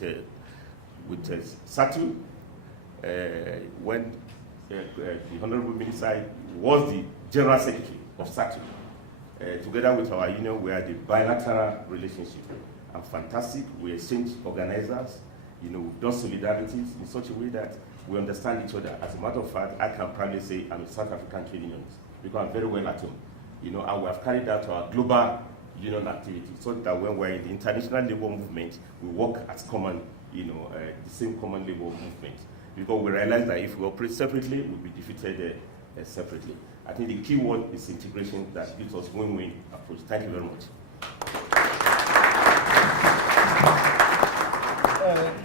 SATU, when the Honorable Minister was the General Secretary of SATU. Together with our union, we had a bilateral relationship. And fantastic, we exchange organizers, we've done solidarities in such a way that we understand each other. As a matter of fact, I can proudly say I'm a South African trade unionist, because I'm very well at home. And we have carried out our global union activity, so that when we're in the international labor movement, we work as common, the same common labor movement. Because we realize that if we operate separately, we'll be defeated separately. I think the key word is integration that gives us win-win approach. Thank you very much.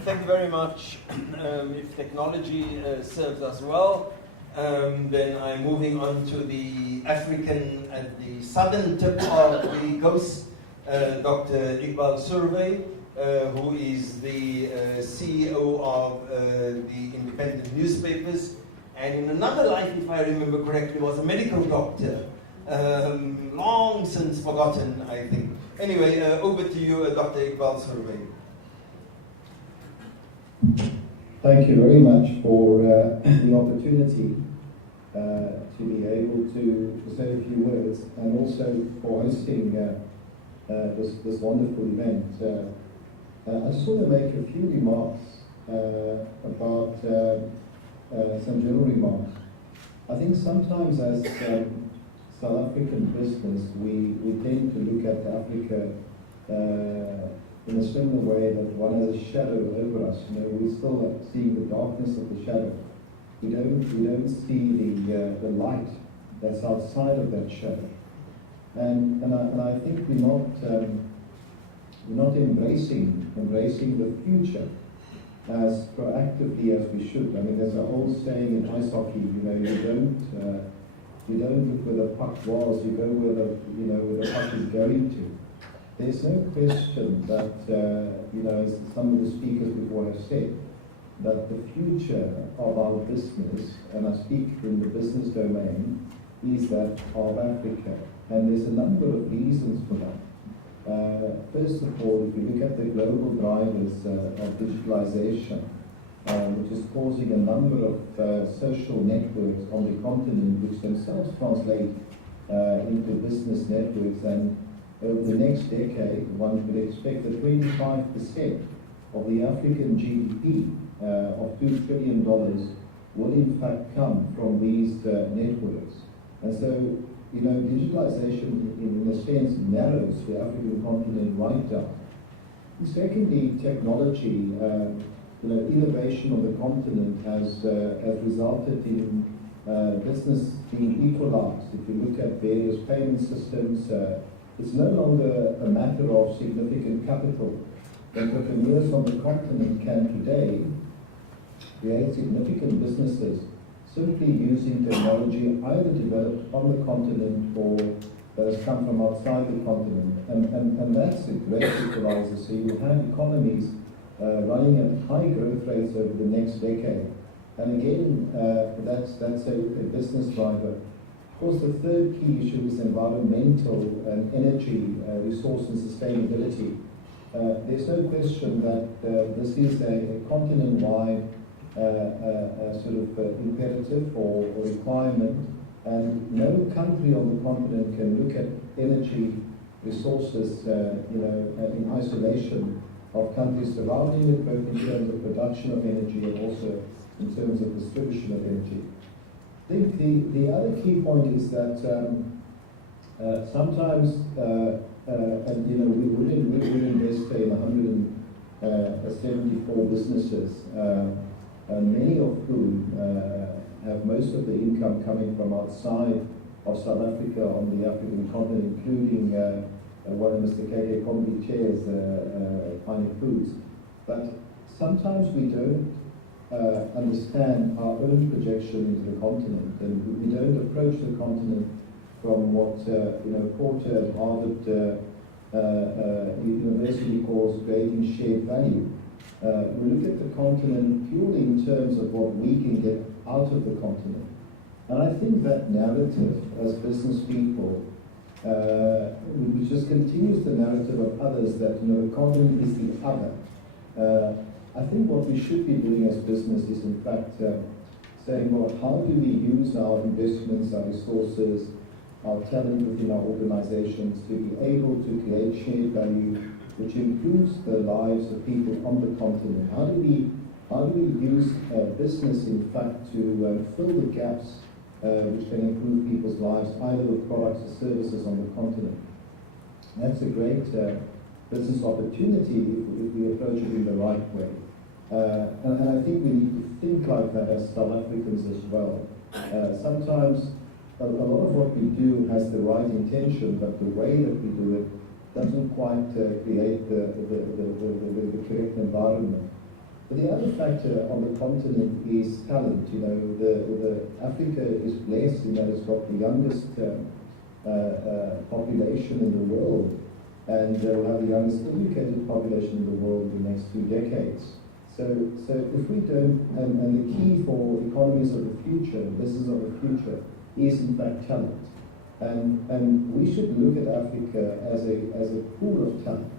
Thank you very much. If technology serves us well, then I'm moving on to the African and the southern tip of the coast, Dr. Iqbal Survey, who is the CEO of the independent newspapers, and in another life, if I remember correctly, was a medical doctor, long since forgotten, I think. Anyway, over to you, Dr. Iqbal Survey. Thank you very much for the opportunity to be able to say a few words, and also for hosting this wonderful event. I just want to make a few remarks about some general remarks. I think sometimes as South African business, we tend to look at Africa in a similar way that one has a shadow over us. We're still seeing the darkness of the shadow. We don't see the light that's outside of that shadow. And I think we're not embracing the future as proactively as we should. I mean, there's an old saying in ice hockey, you don't look where the puck was, you go where the puck is going to. There's no question that, as some of the speakers before have said, that the future of our business, and I speak in the business domain, is that of Africa. And there's a number of reasons for that. First of all, if you look at the global drivers of digitalization, which is causing a number of social networks on the continent, which themselves translate into business networks, and over the next decade, one could expect that 25% of the African GDP of $2 trillion will in fact come from these networks. And so, digitalization in a sense narrows the African continent right down. And secondly, technology, innovation on the continent has resulted in business being equalized. If you look at various payment systems, it's no longer a matter of significant capital. Entrepreneurs on the continent can today create significant businesses simply using technology either developed on the continent or that has come from outside the continent. And that's a great equalizer. So you have economies running at high growth rates over the next decade, And again, that's a business driver. Of course, the third key issue is environmental and energy, resource and sustainability. There's no question that this is a continent-wide sort of imperative or requirement, and no country on the continent can look at energy resources in isolation of countries surrounding it, both in terms of production of energy and also in terms of distribution of energy. I think the other key point is that sometimes, and we invest in 174 businesses, many of whom have most of the income coming from outside of South Africa on the African continent, including one of Mr. KK Kombi chairs, Finding Foods. But sometimes we don't understand our own projection into the continent, and we don't approach the continent from what Porter at Harvard University calls creating shared value. We look at the continent purely in terms of what we can get out of the continent. And I think that narrative as business people, which just continues the narrative of others that the continent is the other. I think what we should be doing as business is in fact saying, well, how do we use our investments, our resources, our talent within our organizations to be able to create shared value which improves the lives of people on the continent? How do we use business in fact to fill the gaps which can improve people's lives, either with products or services on the continent? That's a great business opportunity if we approach it in the right way. And I think we need to think like that as South Africans as well. Sometimes a lot of what we do has the right intention, but the way that we do it doesn't quite create the correct environment. But the other factor on the continent is talent. Africa is blessed in that it's got the youngest population in the world, and will have the youngest educated population in the world in the next 2 decades. So if we don't, and the key for economies of the future, business of the future, is in fact talent. And we should look at Africa as a pool of talent,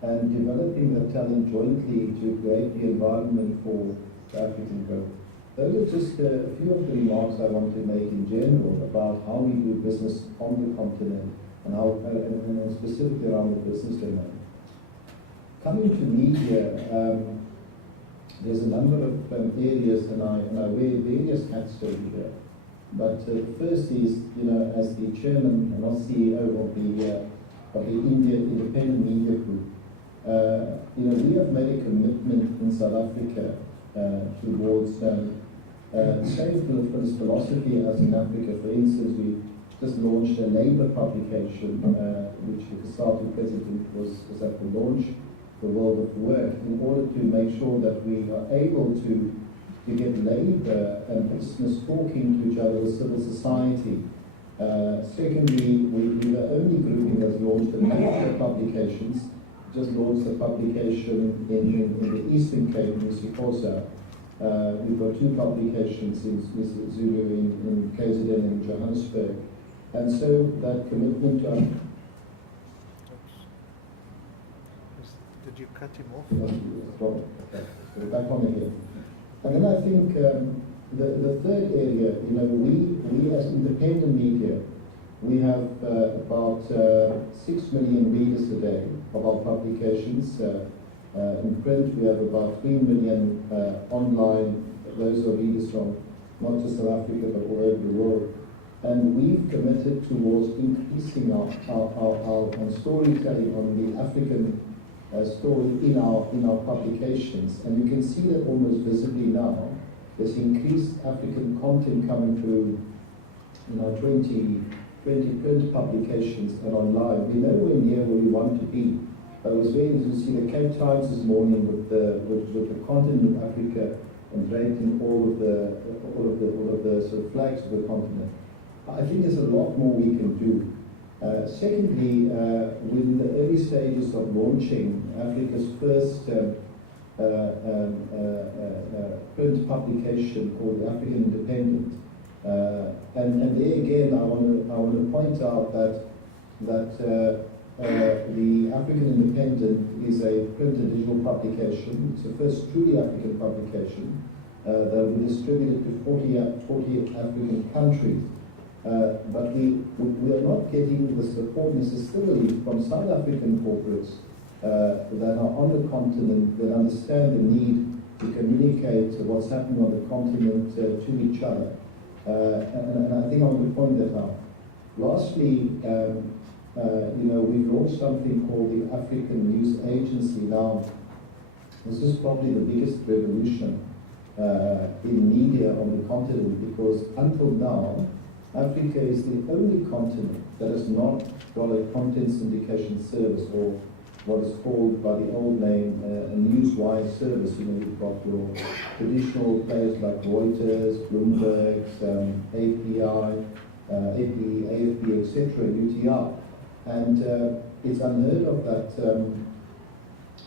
and developing the talent jointly to create the environment for African growth. Those are just a few of the remarks I want to make in general about how we do business on the continent and how, and specifically around the business domain. Coming to media, there's a number of areas, and I wear various hats over here. But first is, as the chairman and not CEO of the India Independent Media Group, we have made a commitment in South Africa towards same philosophy as in Africa. For instance, we just launched a Labour publication, which the Kasatu president was at the launch, the World of Work, in order to make sure that we are able to get labour and business talking to each other with civil society. Secondly, we are the only grouping that's launched a number of publications. Just launched a publication in the Eastern Cape, in Symposium. We've got 2 publications in Zulu, in KZN and Johannesburg. And so that commitment to... Did you cut him off? Okay, so back on again. And then I think the third area, we as independent media, we have about 6 million readers a day of our publications. In print, we have about 3 million online. Those are readers from not just South Africa, but all over the world. And we've committed towards increasing our storytelling on the African story in our publications. And you can see that almost visibly now. There's increased African content coming through in our 20 print publications and online. We're nowhere near where we want to be. I was waiting to see the Cape Times this morning with the continent of Africa and draping all of the sort of flags of the continent. I think there's a lot more we can do. Secondly, we're in the early stages of launching Africa's first print publication called the African Independent. And there again, I want to point out that the African Independent is a print and digital publication. It's the first truly African publication that will be distributed to 40 African countries. But we are not getting the support necessarily from South African corporates that are on the continent, that understand the need to communicate what's happening on the continent to each other. And I think I want to point that out. Lastly, we've launched something called the African News Agency. Now, this is probably the biggest revolution in media on the continent, because until now, Africa is the only continent that has not got a content syndication service, or what is called by the old name a newswire service. You've got your traditional players like Reuters, Bloomberg, API, AFP, etc., UTR. And it's unheard of that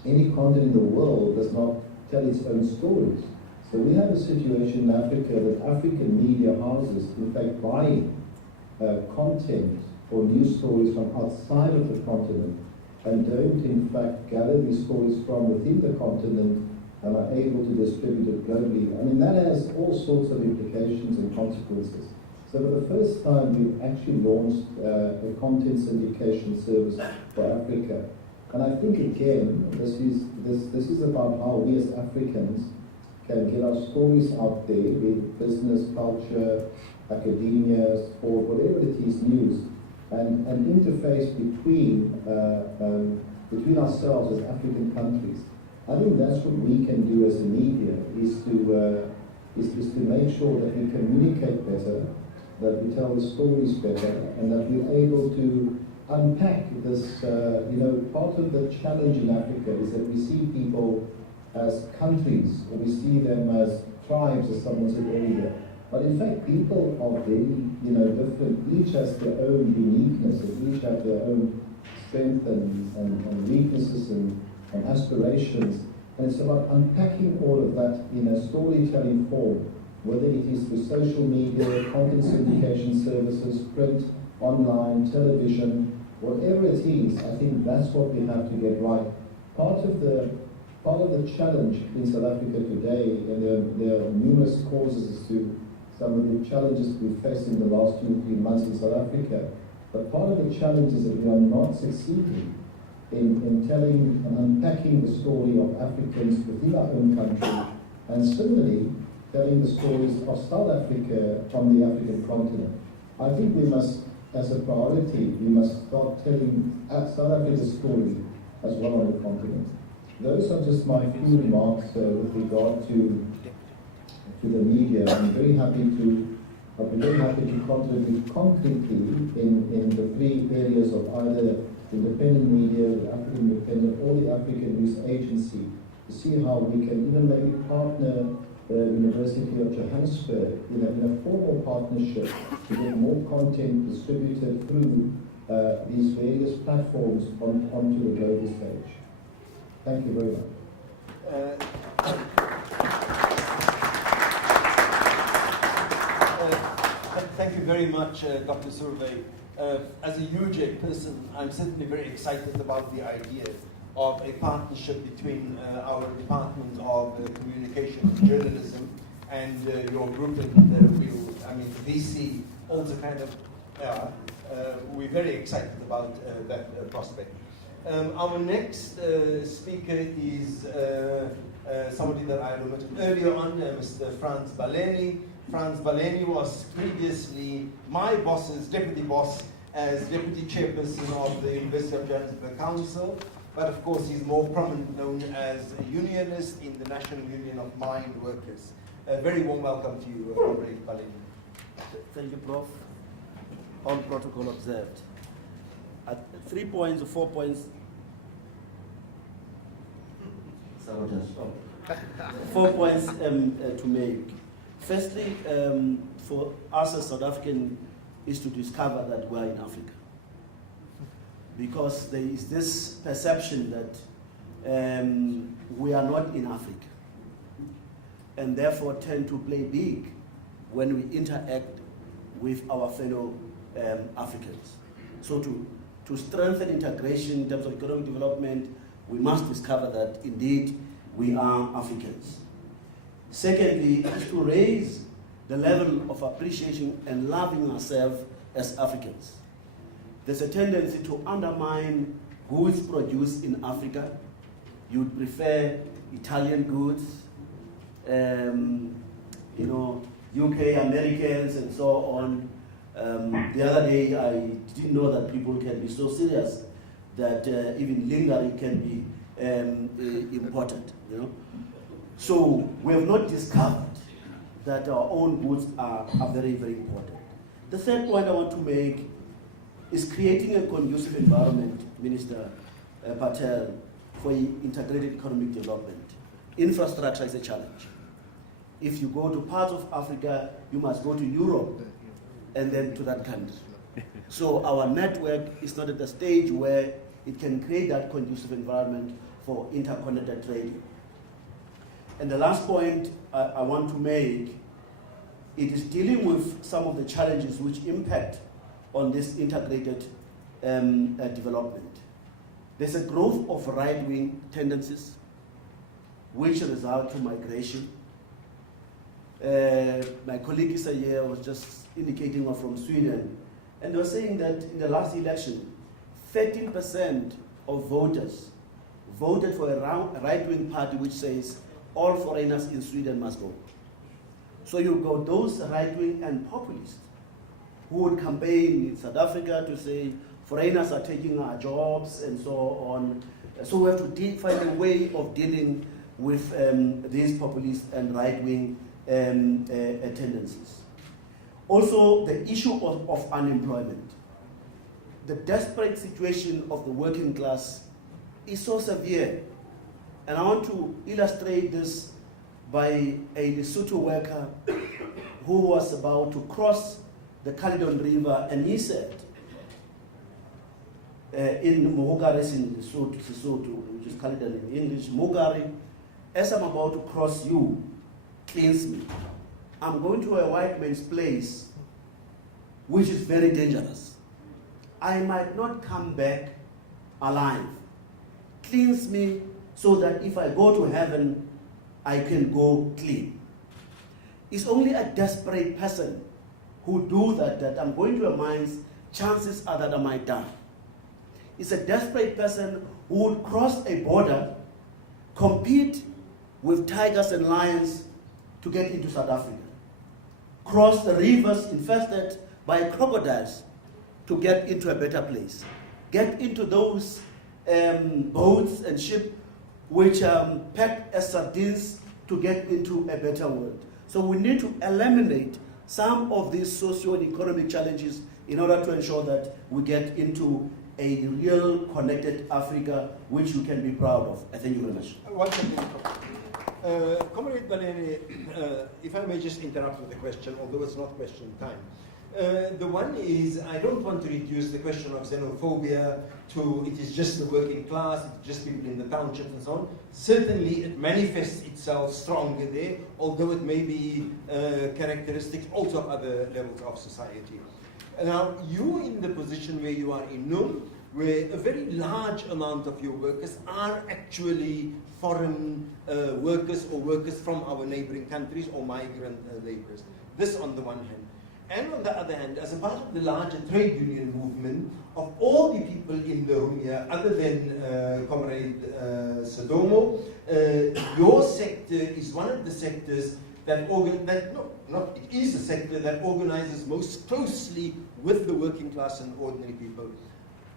any continent in the world does not tell its own stories. So we have a situation in Africa that African media houses, in fact, buy content or news stories from outside of the continent, and don't in fact gather these stories from within the continent and are able to distribute it globally. I mean, that has all sorts of implications and consequences. So for the first time, we've actually launched a content syndication service for Africa. And I think, again, this is about how we as Africans can get our stories out there, be it business, culture, academia, sport, whatever it is, news, and an interface between ourselves as African countries. I think that's what we can do as a media, is to make sure that we communicate better, that we tell the stories better, and that we're able to unpack this. Part of the challenge in Africa is that we see people as countries, or we see them as tribes, as someone said earlier. But in fact, people are very, different. Each has their own uniqueness, and each have their own strengths and weaknesses and aspirations. And it's about unpacking all of that in a storytelling form, whether it is through social media, content syndication services, print, online, television, whatever it is. I think that's what we have to get right. Part of the challenge in South Africa today, and there are numerous causes as to some of the challenges we've faced in the last 2 or 3 months in South Africa, but part of the challenge is that we are not succeeding in telling and unpacking the story of Africans within our own country, and similarly telling the stories of South Africa from the African continent. I think we must, as a priority, we must start telling South Africa's story as well on the continent. Those are just my few remarks with regard to the media. I'll be very happy to contribute concretely in the 3 areas of either independent media, the African Independent, or the African News Agency, to see how we can even maybe partner the University of Johannesburg in a formal partnership to get more content distributed through these various platforms onto the global stage. Thank you very much. Thank you very much, Dr. Survey. As a UJ person, I'm certainly very excited about the idea of a partnership between our Department of Communication and Journalism and your group in VC, also kind of, we're very excited about that prospect. Our next speaker is somebody that I noted earlier on, Mr. Frans Baleni. Frans Baleni was previously my boss's deputy boss as deputy chairperson of the University of Johannesburg Council, but of course he's more prominently known as a unionist in the National Union of Mine Workers. A very warm welcome to you, Comrade Baleni. Thank you, Prof. All protocol observed. 3 points or 4 points. 4 points to make. Firstly, for us as South African, is to discover that we are in Africa. Because there is this perception that we are not in Africa, and therefore tend to play big when we interact with our fellow Africans. So to strengthen integration in terms of economic development, we must discover that indeed we are Africans. Secondly, is to raise the level of appreciation and loving ourselves as Africans. There's a tendency to undermine goods produced in Africa. You'd prefer Italian goods, UK Americans and so on. The other day I didn't know that people can be so serious that even lingerie can be important, So we have not discovered that our own goods are very, very important. The third point I want to make is creating a conducive environment, Minister Patel, for integrated economic development. Infrastructure is a challenge. If you go to parts of Africa, you must go to Europe and then to that country. So our network is not at the stage where it can create that conducive environment for interconnected trading. And the last point I want to make, it is dealing with some of the challenges which impact on this integrated development. There's a growth of right-wing tendencies which result to migration. My colleague Issa here was just indicating one from Sweden, and they were saying that in the last election, 13% of voters voted for a right-wing party which says all foreigners in Sweden must go. So you've got those right-wing and populists who would campaign in South Africa to say foreigners are taking our jobs and so on. So we have to find a way of dealing with these populist and right-wing tendencies. Also, the issue of unemployment. The desperate situation of the working class is so severe. And I want to illustrate this by a Lesotho worker who was about to cross the Caledon River, and he said, in Mogari in Lesotho, which is Caledon in English, Mogari, as I'm about to cross you, cleanse me. I'm going to a white man's place, which is very dangerous. I might not come back alive. Cleanse me so that if I go to heaven, I can go clean. It's only a desperate person who do that I'm going to a mines, chances are that I might die. It's a desperate person who would cross a border, compete with tigers and lions to get into South Africa, cross the rivers infested by crocodiles to get into a better place, get into those boats and ships which packed as sardines to get into a better world. So we need to eliminate some of these socio-economic challenges in order to ensure that we get into a real connected Africa which we can be proud of. I thank you very much. One second. Comrade Valeri, if I may just interrupt with a question, although it's not question time. The one is, I don't want to reduce the question of xenophobia to it is just the working class, it's just people in the townships and so on. Certainly it manifests itself stronger there, although it may be characteristics also of other levels of society. Now, you in the position where you are in Num, where a very large amount of your workers are actually foreign workers or workers from our neighboring countries or migrant laborers. This on the one hand. And on the other hand, as a part of the larger trade union movement, of all the people in the room here, other than Comrade Sodomo, your sector is one of the sectors that it is a sector that organizes most closely with the working class and ordinary people.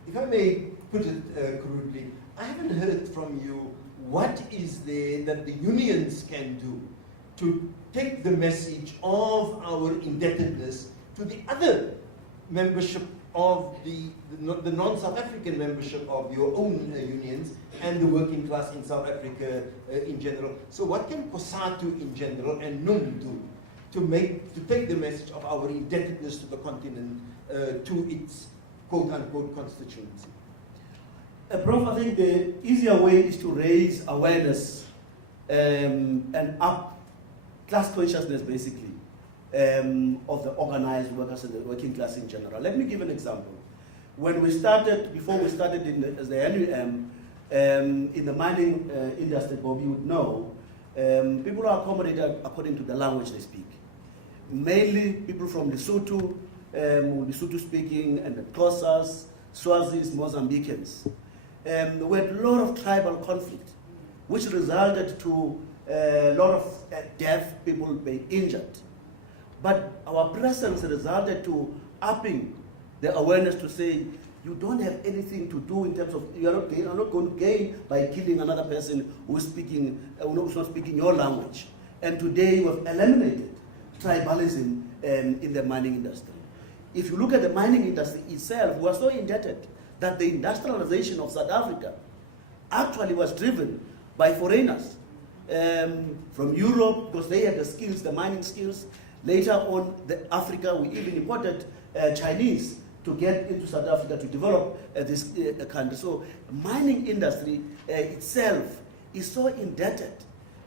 If I may put it crudely, I haven't heard from you what is there that the unions can do to take the message of our indebtedness to the other membership of the non-South African membership of your own unions and the working class in South Africa in general. So what can COSATU in general and NUM do to take the message of our indebtedness to the continent to its quote-unquote constituency? Prof, I think the easier way is to raise awareness and up class consciousness, basically, of the organized workers and the working class in general. Let me give an example. When we started, before we started in the mining industry, Bob, you would know, people are accommodated according to the language they speak. Mainly people from Lesotho, Lesotho speaking, and the Xhosas, Swazis, Mozambicans. We had a lot of tribal conflict, which resulted to a lot of death, people being injured. But our presence resulted to upping the awareness to say, you don't have anything to do in terms of, you are not going to gain by killing another person who's not speaking your language. And today we have eliminated tribalism in the mining industry. If you look at the mining industry itself, we are so indebted that the industrialization of South Africa actually was driven by foreigners from Europe, because they had the skills, the mining skills. Later on, Africa, we even imported Chinese to get into South Africa to develop this country. So mining industry itself is so indebted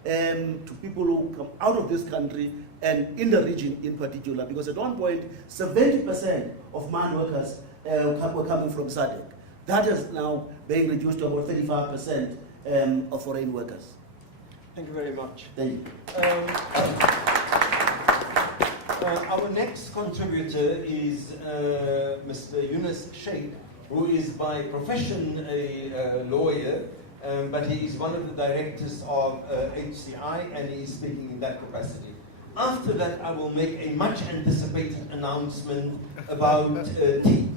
to people who come out of this country and in the region in particular, because at one point, 70% of mine workers were coming from SADC. That is now being reduced to about 35% of foreign workers. Thank you very much. Thank you. Our next contributor is Mr. Yunus Sheikh, who is by profession a lawyer, but he is one of the directors of HCI, and he is speaking in that capacity. After that, I will make a much anticipated announcement about tea.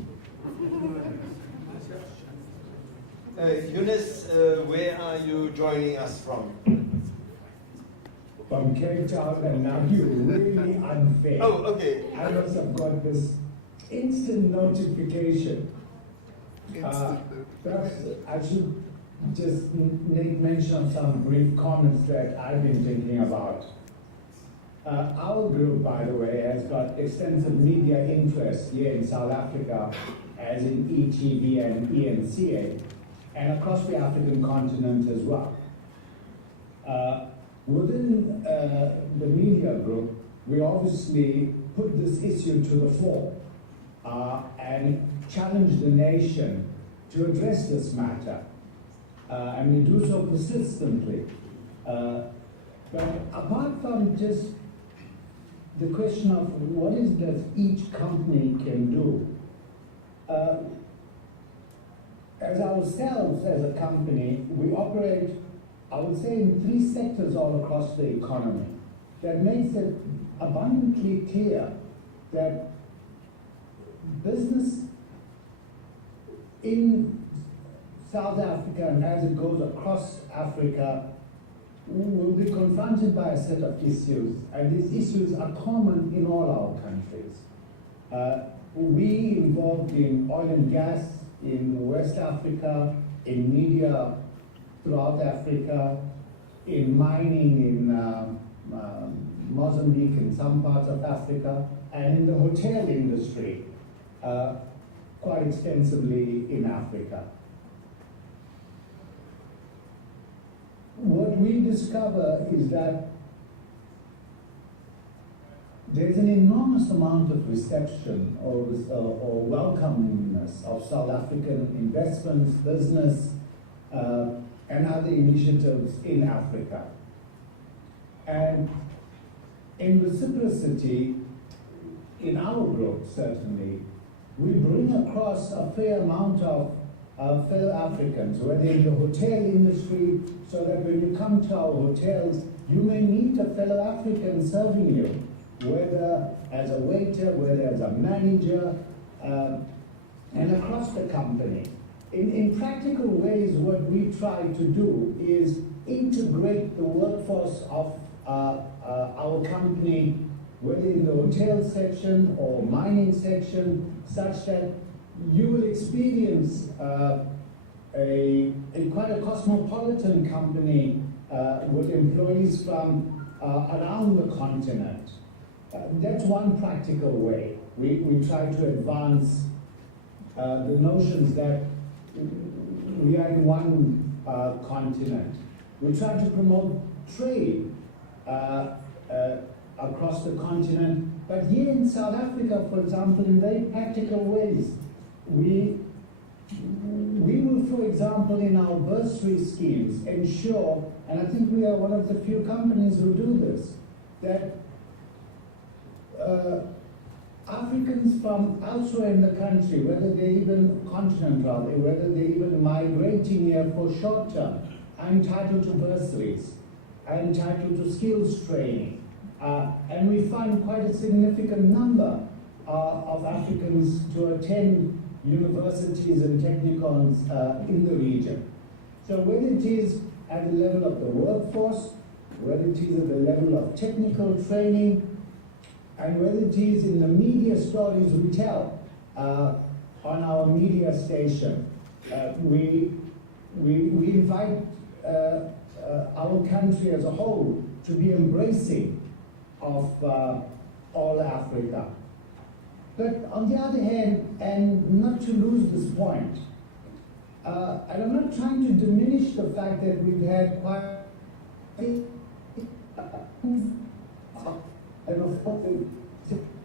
Yunus, where are you joining us from? From Cape Town, and now you're really unfair. Oh, okay. I must have got this instant notification. Perhaps I should just make mention of some brief comments that I've been thinking about. Our group, by the way, has got extensive media interest here in South Africa, as in ETV and ENCA, and across the African continent as well. Within the media group, we obviously put this issue to the fore and challenge the nation to address this matter. And we do so persistently. But apart from just the question of what is that each company can do, as ourselves as a company, we operate, I would say, in 3 sectors all across the economy. That makes it abundantly clear that business in South Africa, and as it goes across Africa, will be confronted by a set of issues, and these issues are common in all our countries. We involved in oil and gas in West Africa, in media throughout Africa, in mining in Mozambique and some parts of Africa, and in the hotel industry quite extensively in Africa. What we discover is that there's an enormous amount of reception or welcomingness of South African investments, business, and other initiatives in Africa. And in reciprocity, in our group certainly, we bring across a fair amount of fellow Africans, whether in the hotel industry, so that when you come to our hotels, you may meet a fellow African serving you, whether as a waiter, whether as a manager, and across the company. In practical ways, what we try to do is integrate the workforce of our company, whether in the hotel section or mining section, such that you will experience quite a cosmopolitan company with employees from around the continent. That's one practical way. We try to advance the notions that we are in one continent. We try to promote trade across the continent. But here in South Africa, for example, in very practical ways, we will, for example, in our bursary schemes, ensure, and I think we are one of the few companies who do this, that Africans from elsewhere in the country, whether they're even continental, whether they're even migrating here for short term, are entitled to bursaries, are entitled to skills training. And we find quite a significant number of Africans to attend universities and technicons in the region. So whether it is at the level of the workforce, whether it is at the level of technical training, and whether it is in the media stories we tell on our media station, we invite our country as a whole to be embracing of all Africa. But on the other hand, and not to lose this point, and I'm not trying to diminish the fact that we've had quite an affordable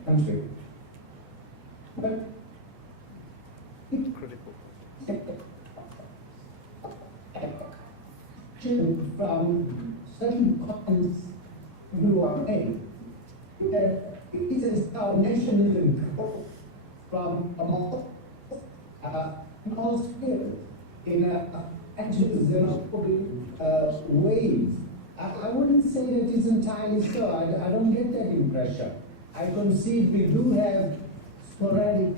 country. But Critical. from certain points who are made, that it is our nationalism from all spirit in anti-xenophobic ways. I wouldn't say that it's entirely so. I don't get that impression. I concede we do have sporadic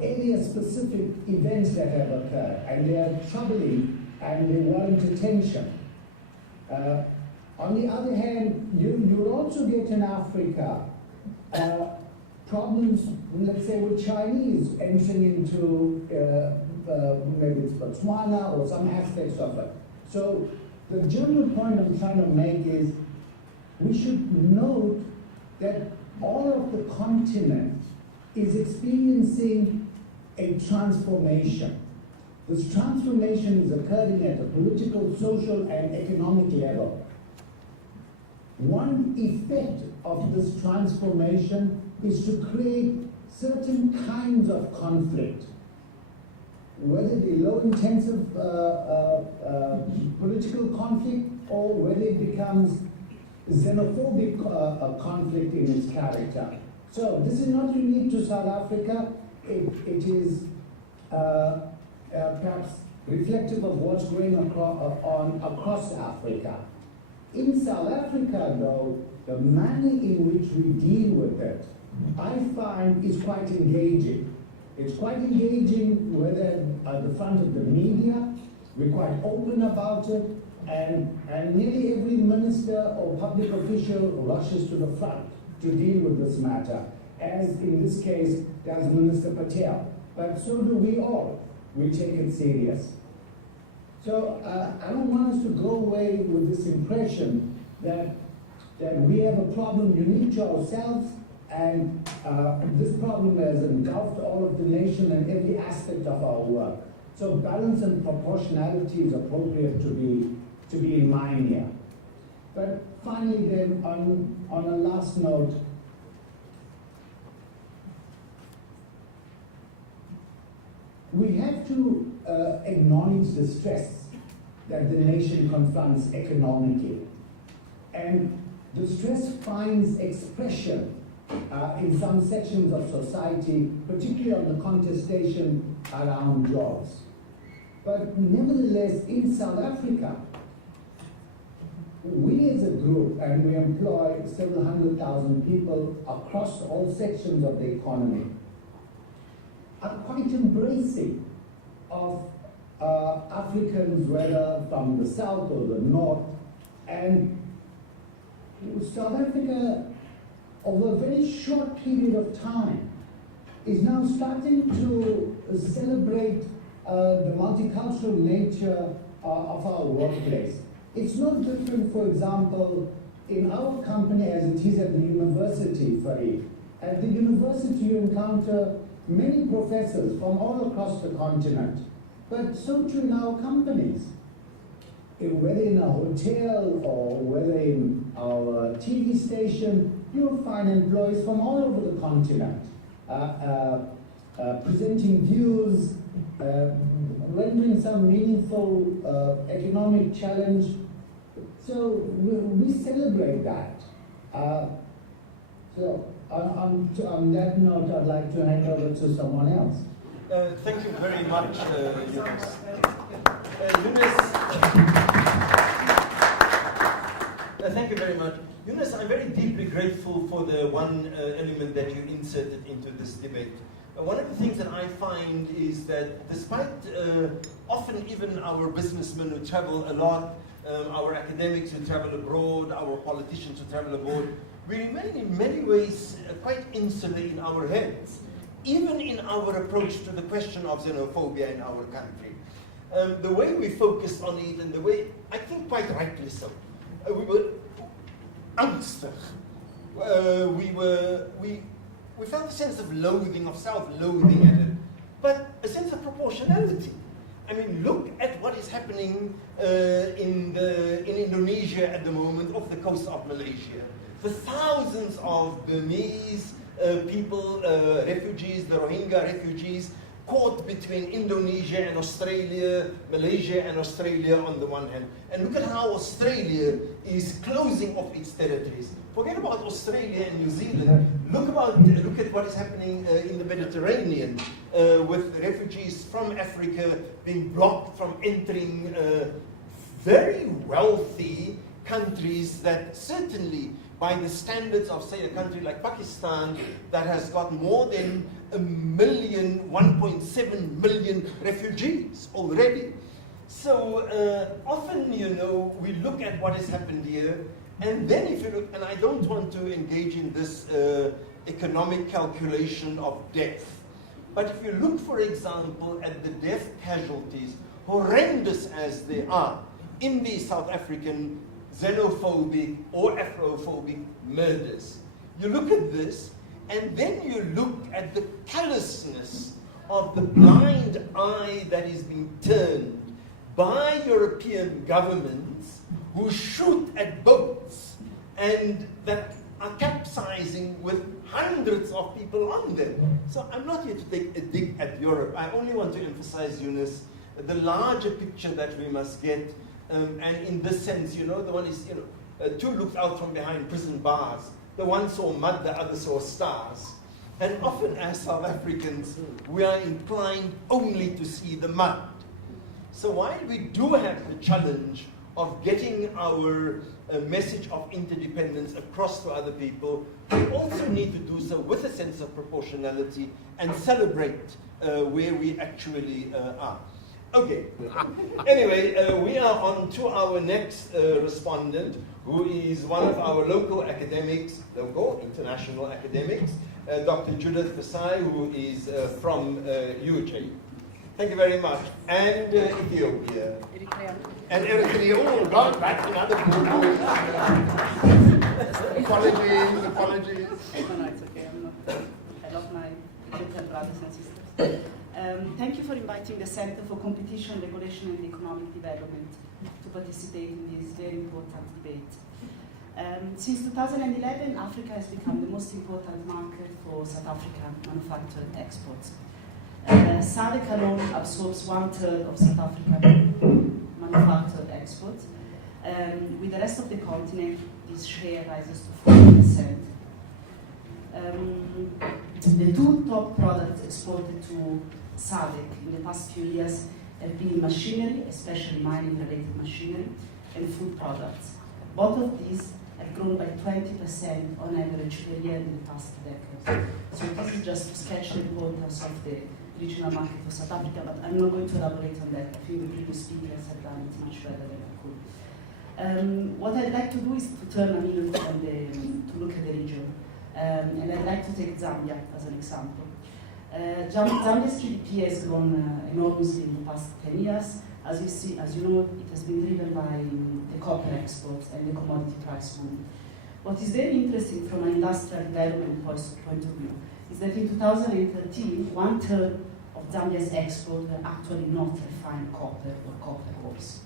area-specific events that have occurred, and they are troubling and they warrant attention. On the other hand, you also get in Africa problems, let's say, with Chinese entering into maybe it's Botswana or some aspects of it. So the general point I'm trying to make is we should note that all of the continent is experiencing a transformation. This transformation is occurring at a political, social, and economic level. One effect of this transformation is to create certain kinds of conflict, whether they're low-intensive political conflict or whether it becomes xenophobic conflict in its character. So this is not unique to South Africa. It is perhaps reflective of what's going on across Africa. In South Africa, though, the manner in which we deal with it, I find is quite engaging. It's quite engaging whether at the front of the media, we're quite open about it, and nearly every minister or public official rushes to the front to deal with this matter, as in this case does Minister Patel. But so do we all. We take it serious. So I don't want us to go away with this impression that we have a problem unique to ourselves, and this problem has engulfed all of the nation and every aspect of our work. So balance and proportionality is appropriate to be in mind here. But finally then, on a last note, we have to acknowledge the stress that the nation confronts economically. And the stress finds expression in some sections of society, particularly on the contestation around jobs. But nevertheless, in South Africa, we as a group, and we employ several 100,000 people across all sections of the economy, are quite embracing of Africans, whether from the south or the north. And South Africa, over a very short period of time, is now starting to celebrate the multicultural nature of our workplace. It's no different, for example, in our company as it is at the university, Farid. At the university you encounter many professors from all across the continent. but so too in our companies. Whether in a hotel or whether in our TV station, you'll find employees from all over the continent presenting views, rendering some meaningful economic challenge. So we celebrate that. So on that note, I'd like to hand over to someone else. Thank you very much, Yunus. Thank you very much. Yunus, I'm very deeply grateful for the one element that you inserted into this debate. One of the things that I find is that despite often even our businessmen who travel a lot, our academics who travel abroad, our politicians who travel abroad, we remain in many ways quite insular in our heads, even in our approach to the question of xenophobia in our country. The way we focus on it and the way, I think quite rightly so, we were angstig. We felt a sense of loathing, of self-loathing at it, but a sense of proportionality. I mean, look at what is happening in Indonesia at the moment, off the coast of Malaysia. The thousands of Burmese people, refugees, the Rohingya refugees, caught between Indonesia and Australia, Malaysia and Australia on the one hand. And look at how Australia is closing off its territories. Forget about Australia and New Zealand. Look at what is happening in the Mediterranean with refugees from Africa being blocked from entering very wealthy countries that certainly, by the standards of, say, a country like Pakistan that has got more than 1.7 million refugees already. So often, we look at what has happened here, and then if you look, and I don't want to engage in this economic calculation of death, but if you look, for example, at the death casualties, horrendous as they are, in the South African xenophobic or Afrophobic murders, you look at this, and then you look at the callousness of the blind eye that is being turned by European governments who shoot at boats and that are capsizing with hundreds of people on them. So I'm not here to take a dig at Europe. I only want to emphasize, Yunus, the larger picture that we must get. And in this sense, the one is, two looked out from behind prison bars. The one saw mud, the other saw stars. And often as South Africans, we are inclined only to see the mud. So while we do have the challenge of getting our message of interdependence across to other people, we also need to do so with a sense of proportionality and celebrate where we actually are. Okay. Anyway, we are on to our next respondent, who is one of our local academics, international academics, Dr. Judith Versailles, who is from UJ. Thank you very much. And Ethiopia. Eritrea. And Eritrea. Oh, God, that's another good Apologies. No, it's okay. I love my Egyptian brothers and sisters. Thank you for inviting the Center for Competition, Regulation and Economic Development to participate in this very important debate. Since 2011, Africa has become the most important market for South African manufactured exports. SADC alone absorbs 1/3 of South African manufactured exports. With the rest of the continent, this share rises to 40%. The two top products exported to SADC in the past few years have been machinery, especially mining-related machinery, and food products. Both of these have grown by 20% on average per year in the past decade. So this is just to sketch the importance of the regional market for South Africa, but I'm not going to elaborate on that. I think the previous speakers have done it much better than I could. What I'd like to do is to turn a minute to look at the region. And I'd like to take Zambia as an example. Zambia's GDP has grown enormously in the past 10 years. As you know, it has been driven by the copper exports and the commodity price movement. What is very interesting from an industrial development point of view is that in 2013, 1/3 of Zambia's exports were actually not refined copper or copper ores.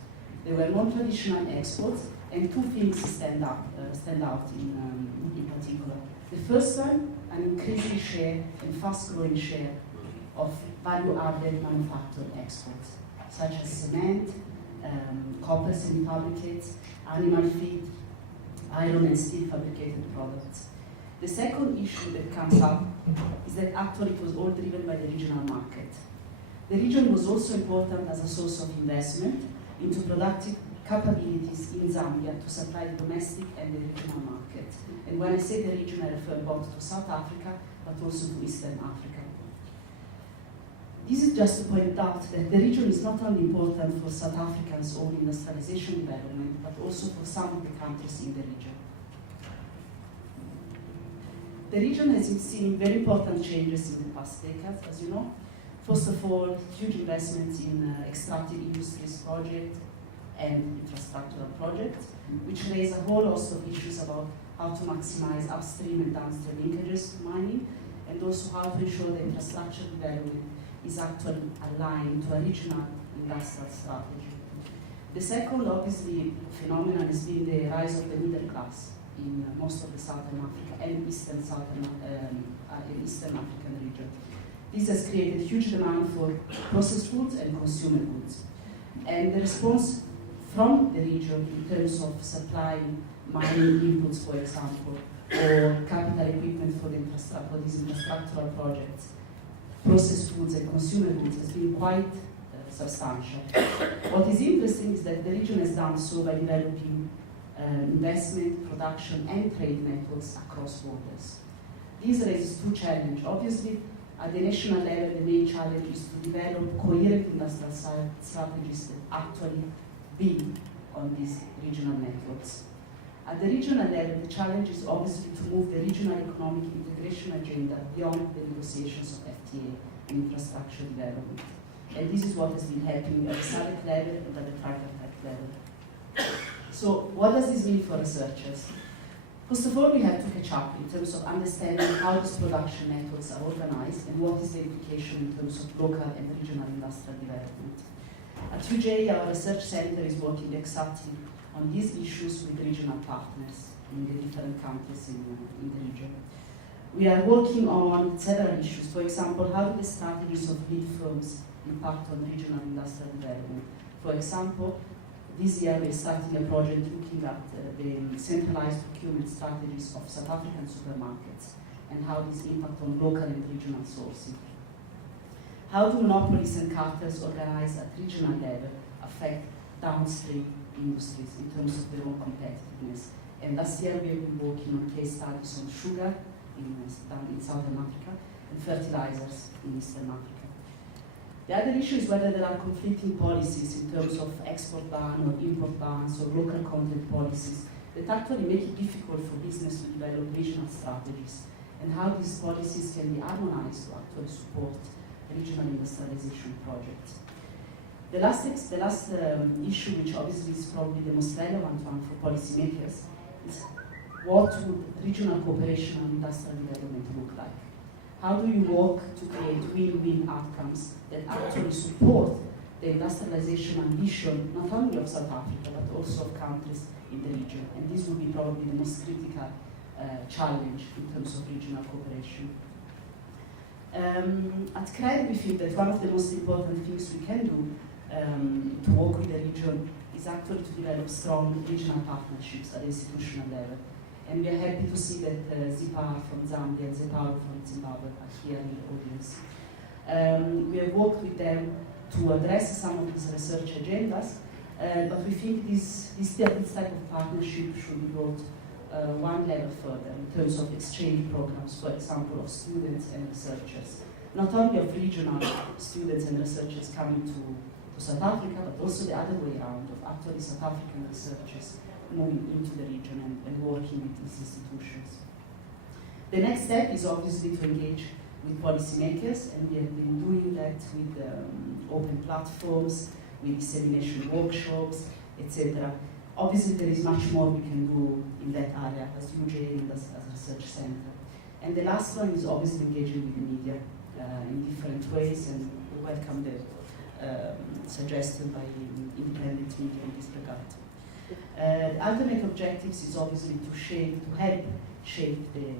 They were non-traditional exports, and two things stand out in particular. The first one, an increasing share and fast-growing share of value-added manufactured exports, such as cement, copper semi-fabricates, animal feed, iron and steel fabricated products. The second issue that comes up is that actually it was all driven by the regional market. The region was also important as a source of investment into productive capabilities in Zambia to supply the domestic and the regional market. And when I say the region, I refer both to South Africa, but also to Eastern Africa. This is just to point out that the region is not only important for South Africa's own industrialization development, but also for some of the countries in the region. The region has seen very important changes in the past decades, as you know. First of all, huge investments in extractive industries projects and infrastructural projects, which raise a whole host of issues about how to maximize upstream and downstream linkages to mining, and also how to ensure that infrastructure development is actually aligned to a regional industrial strategy. The second, obviously, phenomenon has been the rise of the middle class in most of the Southern Africa and Eastern African region. This has created huge demand for processed foods and consumer goods. And the response from the region in terms of supplying mining inputs, for example, or capital equipment for these infrastructural projects, processed foods and consumer goods has been quite substantial. What is interesting is that the region has done so by developing investment, production, and trade networks across borders. This raises two challenges. Obviously, at the national level, the main challenge is to develop coherent industrial strategies that actually build on these regional networks. At the regional level, the challenge is obviously to move the regional economic integration agenda beyond the negotiations of FTA and infrastructure development. And this is what has been happening at the SADC level and at the tripartite level. So what does this mean for researchers? First of all, we have to catch up in terms of understanding how these production networks are organized and what is the implication in terms of local and regional industrial development. At UJ, our research center is working exactly on these issues with regional partners in the different countries in the region. We are working on several issues. For example, how do the strategies of lead firms impact on regional industrial development? For example, this year we're starting a project looking at the centralized procurement strategies of South African supermarkets and how this impact on local and regional sourcing. How do monopolies and cartels organized at regional level affect downstream industries in terms of their own competitiveness? And last year we have been working on case studies on sugar in Southern Africa and fertilizers in Eastern Africa. The other issue is whether there are conflicting policies in terms of export ban or import bans or local content policies that actually make it difficult for business to develop regional strategies, and how these policies can be harmonized to actually support regional industrialization projects. The last issue, which obviously is probably the most relevant one for policymakers, is what would regional cooperation and industrial development look like? How do you work to create win-win outcomes that actually support the industrialization ambition, not only of South Africa, but also of countries in the region? And this will be probably the most critical challenge in terms of regional cooperation. At CRED, we think that one of the most important things we can do to work with the region is actually to develop strong regional partnerships at the institutional level. And we are happy to see that ZIPAR from Zambia and ZEPAO from Zimbabwe are here in the audience. We have worked with them to address some of these research agendas, but we think this type of partnership should be brought one level further in terms of exchange programs, for example, of students and researchers. Not only of regional students and researchers coming to South Africa, but also the other way around, of actually South African researchers moving into the region and working with these institutions. The next step is obviously to engage with policymakers, and we have been doing that with open platforms, with dissemination workshops, etc. Obviously, there is much more we can do in that area as UJ and as a research center. And the last one is obviously engaging with the media in different ways, and we're welcome the suggestion by independent media in this regard. The ultimate objectives is obviously to help shape the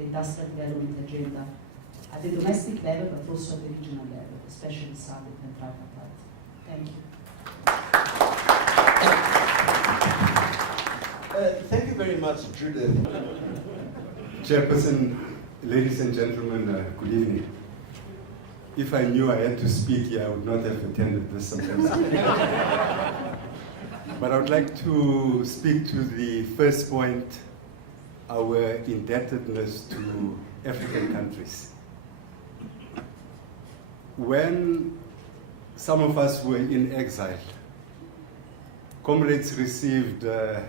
industrial development agenda at the domestic level, but also at the regional level, especially SADC and tripartite. Thank you. Thank you very much, Judith. Chairperson, ladies and gentlemen, good evening. If I knew I had to speak here, I would not have attended this symposium. But I would like to speak to the first point, our indebtedness to African countries. When some of us were in exile, comrades received the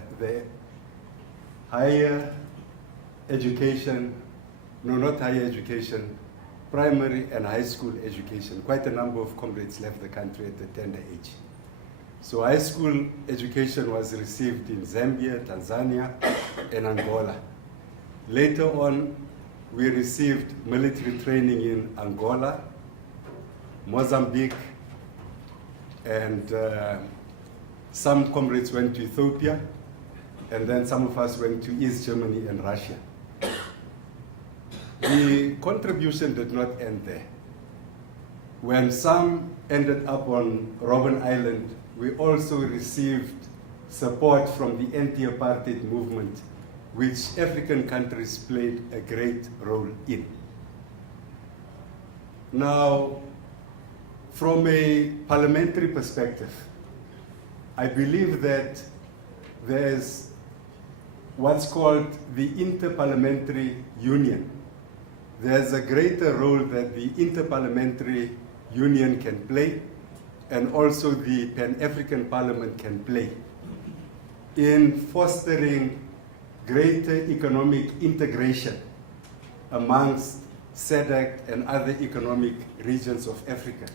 higher education, no, not higher education, primary and high school education. Quite a number of comrades left the country at a tender age. So high school education was received in Zambia, Tanzania, and Angola. Later on, we received military training in Angola, Mozambique, and some comrades went to Ethiopia, and then some of us went to East Germany and Russia. The contribution did not end there. When some ended up on Robben Island, we also received support from the anti-apartheid movement, which African countries played a great role in. Now, from a parliamentary perspective, I believe that there's what's called the Interparliamentary Union. There's a greater role that the Interparliamentary Union can play, and also the Pan-African Parliament can play in fostering greater economic integration amongst SADC and other economic regions of Africa.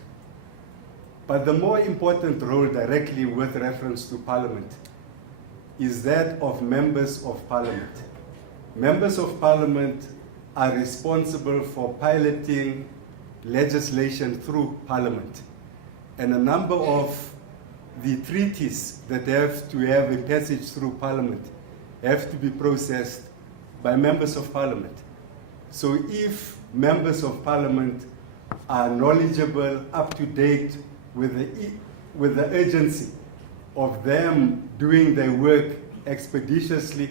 But the more important role directly with reference to Parliament is that of members of Parliament. Members of Parliament are responsible for piloting legislation through Parliament. And a number of the treaties that have to have a passage through Parliament have to be processed by members of Parliament. So if members of Parliament are knowledgeable, up to date with the urgency of them doing their work expeditiously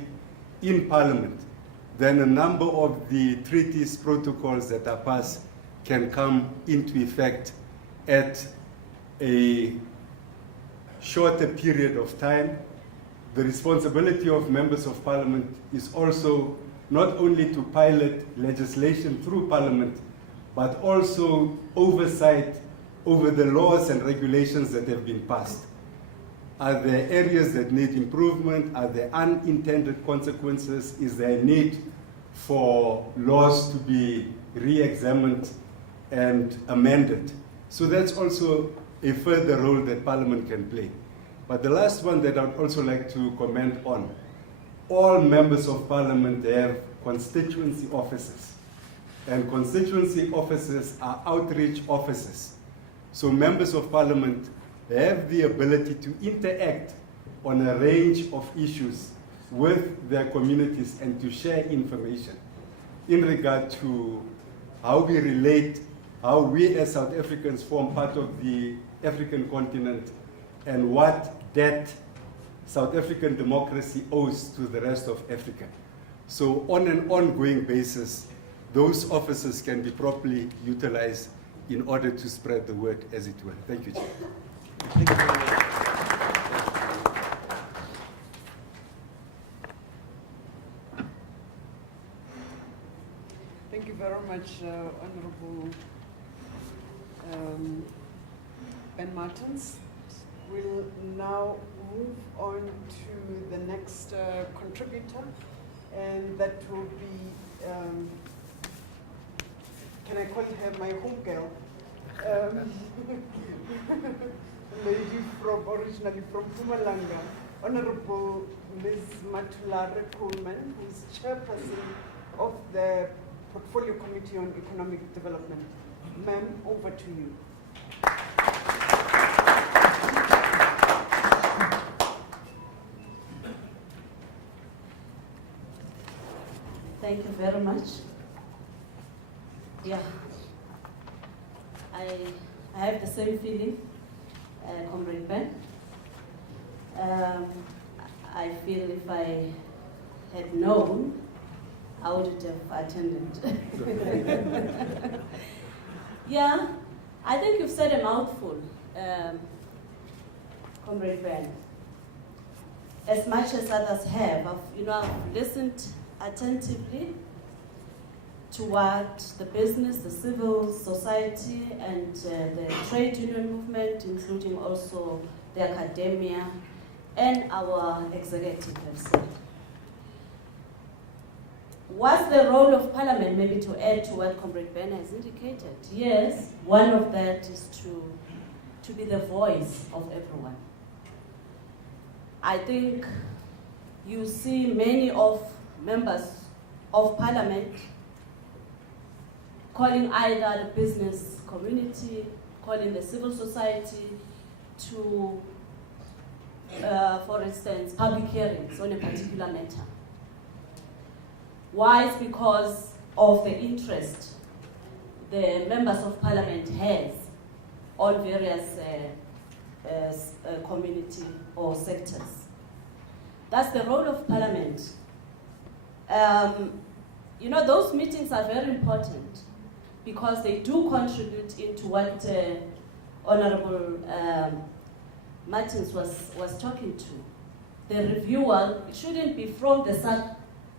in Parliament, then a number of the treaties, protocols that are passed can come into effect at a shorter period of time. The responsibility of members of Parliament is also not only to pilot legislation through Parliament, but also oversight over the laws and regulations that have been passed. Are there areas that need improvement? Are there unintended consequences? Is there a need for laws to be re-examined and amended? So that's also a further role that Parliament can play. But the last one that I would also like to comment on, all members of Parliament have constituency offices. And constituency offices are outreach offices. So members of Parliament have the ability to interact on a range of issues with their communities and to share information in regard to how we relate, how we as South Africans form part of the African continent, and what debt South African democracy owes to the rest of Africa. So on an ongoing basis, those offices can be properly utilized in order to spread the word, as it were. Thank you, Chair. Thank you very much. Thank you very much, Honorable Ben Martins. We'll now move on to the next contributor, and that will be, can I call her my home girl? Lady originally from Mpumalanga, Honorable Ms. Matulare Coleman, who is chairperson of the Portfolio Committee on Economic Development. Ma'am, over to you. Thank you very much. Yeah, I have the same feeling, Comrade Ben. I feel if I had known, I would have attended. Yeah, I think you've said a mouthful, Comrade Ben. As much as others have, I've listened attentively to what the business, the civil society, and the trade union movement, including also the academia, and our executive have said. What's the role of Parliament, maybe to add to what Comrade Ben has indicated? Yes, one of that is to be the voice of everyone. I think you see many of members of Parliament calling either the business community, calling the civil society to, for instance, public hearings on a particular matter. Why? It's because of the interest the members of Parliament has on various community or sectors. That's the role of Parliament. Those meetings are very important because they do contribute into what Honorable Martins was talking to. The reviewer, it shouldn't be from the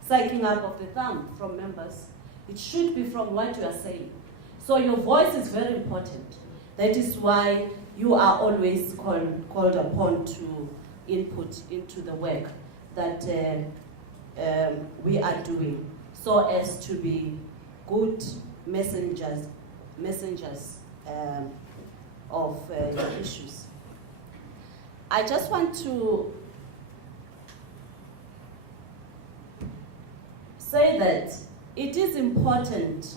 psyching up of the thumb from members. It should be from what you are saying. So your voice is very important. That is why you are always called upon to input into the work that we are doing, so as to be good messengers of the issues. I just want to say that it is important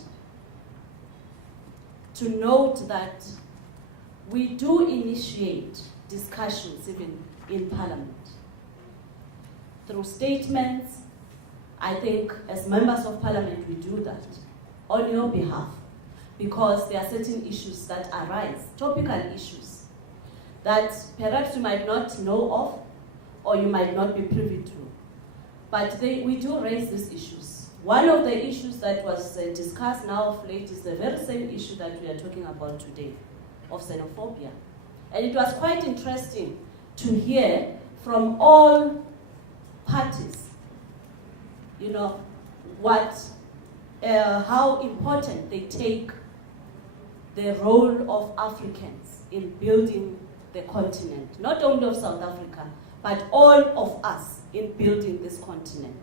to note that we do initiate discussions even in Parliament. Through statements, I think as members of Parliament we do that on your behalf because there are certain issues that arise, topical issues, that perhaps you might not know of or you might not be privy to. But we do raise these issues. One of the issues that was discussed now of late is the very same issue that we are talking about today, of xenophobia. And it was quite interesting to hear from all parties, how important they take the role of Africans in building the continent, not only of South Africa, but all of us in building this continent.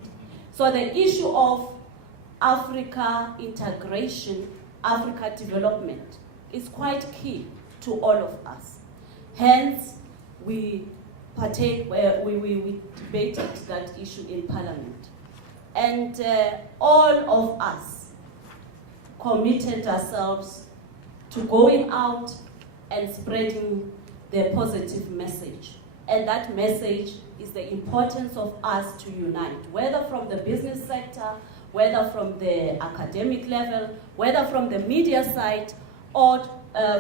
So the issue of Africa integration, Africa development is quite key to all of us. Hence, we debated that issue in Parliament. And all of us committed ourselves to going out and spreading the positive message. And that message is the importance of us to unite, whether from the business sector, whether from the academic level, whether from the media side, or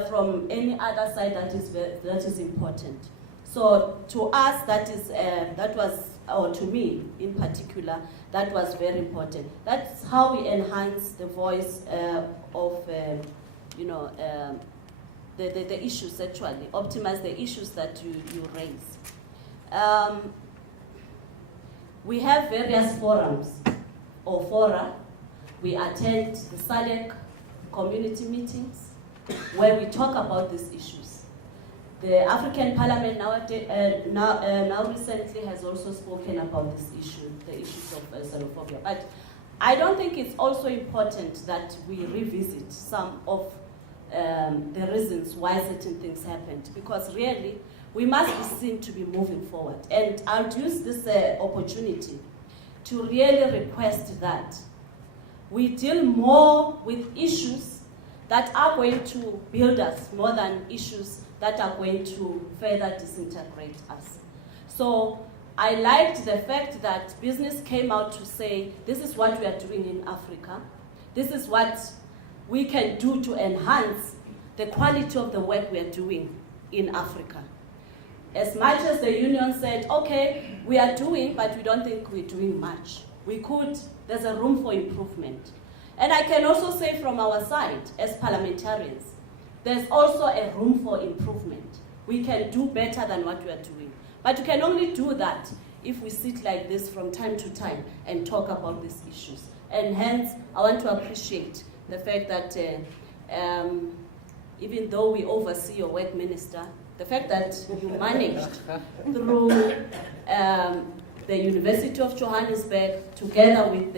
from any other side that is important. So to us, or to me in particular, that was very important. That's how we enhance the voice of, the issues actually, optimize the issues that you raise. We have various forums or fora. We attend the SADC community meetings where we talk about these issues. The African Parliament now recently has also spoken about this issue, the issues of xenophobia. But I don't think it's also important that we revisit some of the reasons why certain things happened, because really we must be seen to be moving forward. And I'll use this opportunity to really request that we deal more with issues that are going to build us more than issues that are going to further disintegrate us. So I liked the fact that business came out to say, this is what we are doing in Africa. This is what we can do to enhance the quality of the work we are doing in Africa. As much as the union said, okay, we are doing, but we don't think we're doing much. There's a room for improvement. And I can also say from our side, as parliamentarians, there's also a room for improvement. We can do better than what we are doing. But you can only do that if we sit like this from time to time and talk about these issues. And hence, I want to appreciate the fact that even though we oversee your work, Minister, the fact that you managed through the University of Johannesburg, together with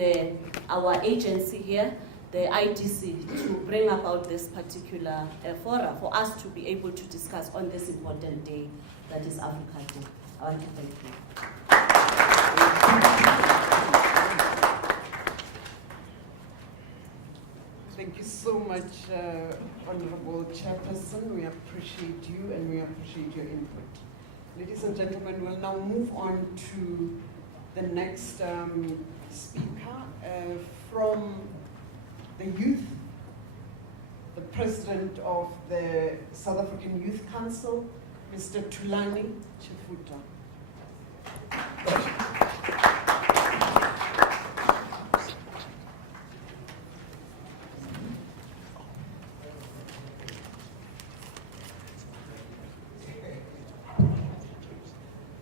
our agency here, the IDC, to bring about this particular forum for us to be able to discuss on this important day that is Africa Day. I want to thank you. Thank you so much, Honorable Chairperson. We appreciate you and we appreciate your input. Ladies and gentlemen, we'll now move on to the next speaker from the youth, the President of the South African Youth Council, Mr. Thulani Chifuta.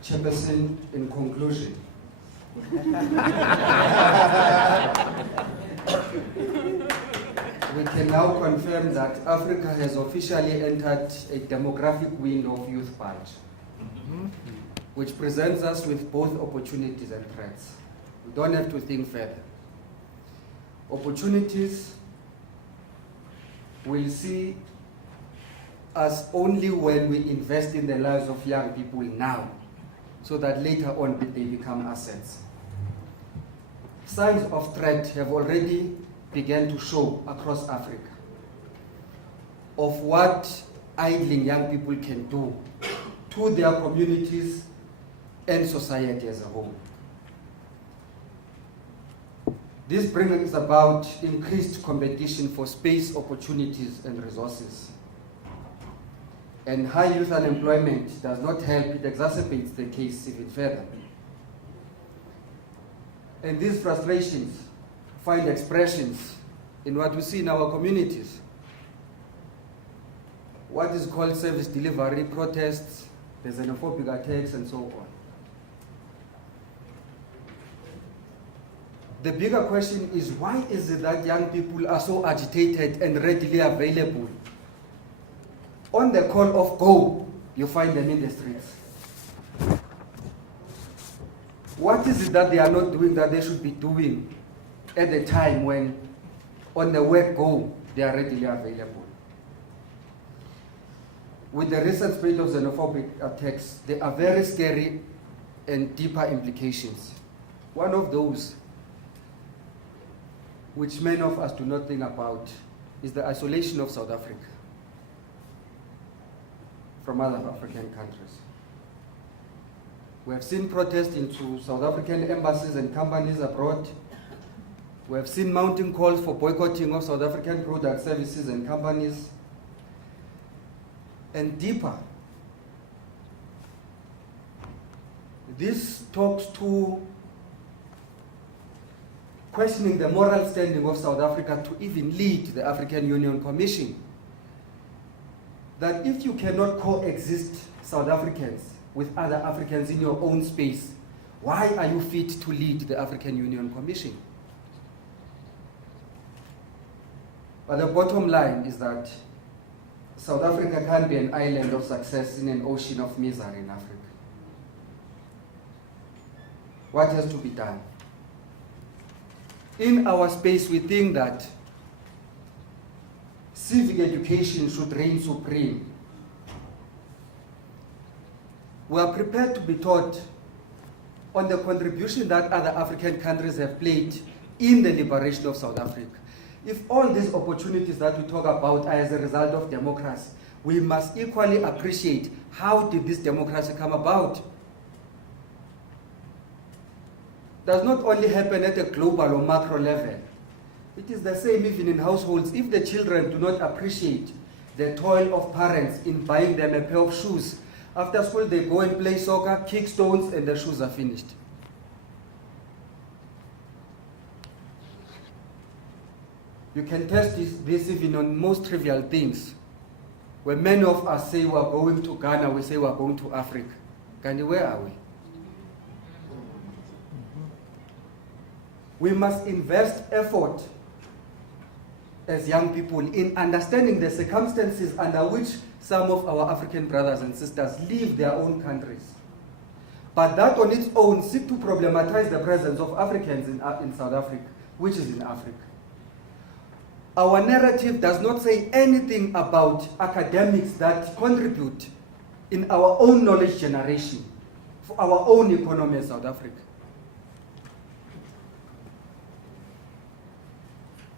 Chairperson, in conclusion, we can now confirm that Africa has officially entered a demographic window of youth bulge, which presents us with both opportunities and threats. We don't have to think further. Opportunities will see us only when we invest in the lives of young people now, so that later on they become assets. Signs of threat have already begun to show across Africa of what idling young people can do to their communities and society as a whole. This brings about increased competition for space, opportunities, and resources. And high youth unemployment does not help, it exacerbates the case even further. And these frustrations find expressions in what we see in our communities. What is called service delivery, protests, the xenophobic attacks, and so on. The bigger question is, why is it that young people are so agitated and readily available? On the call of go, you find them in the streets. What is it that they are not doing that they should be doing at the time when, on the word go, they are readily available? With the recent spate of xenophobic attacks, there are very scary and deeper implications. One of those, which many of us do not think about, is the isolation of South Africa from other African countries. We have seen protests into South African embassies and companies abroad. We have seen mounting calls for boycotting of South African products, services, and companies. And deeper, this talks to questioning the moral standing of South Africa to even lead the African Union Commission. That if you cannot coexist South Africans with other Africans in your own space, why are you fit to lead the African Union Commission? But the bottom line is that South Africa can't be an island of success in an ocean of misery in Africa. What has to be done? In our space, we think that civic education should reign supreme. We are prepared to be taught on the contribution that other African countries have played in the liberation of South Africa. If all these opportunities that we talk about are as a result of democracy, we must equally appreciate how did this democracy come about. It does not only happen at a global or macro level. It is the same even in households. If the children do not appreciate the toil of parents in buying them a pair of shoes, after school they go and play soccer, kick stones, and the shoes are finished. You can test this even on most trivial things. When many of us say we are going to Ghana, we say we are going to Africa. Ghana, where are we? We must invest effort as young people in understanding the circumstances under which some of our African brothers and sisters leave their own countries. But that on its own seek to problematize the presence of Africans in South Africa, which is in Africa. Our narrative does not say anything about academics that contribute in our own knowledge generation for our own economy in South Africa.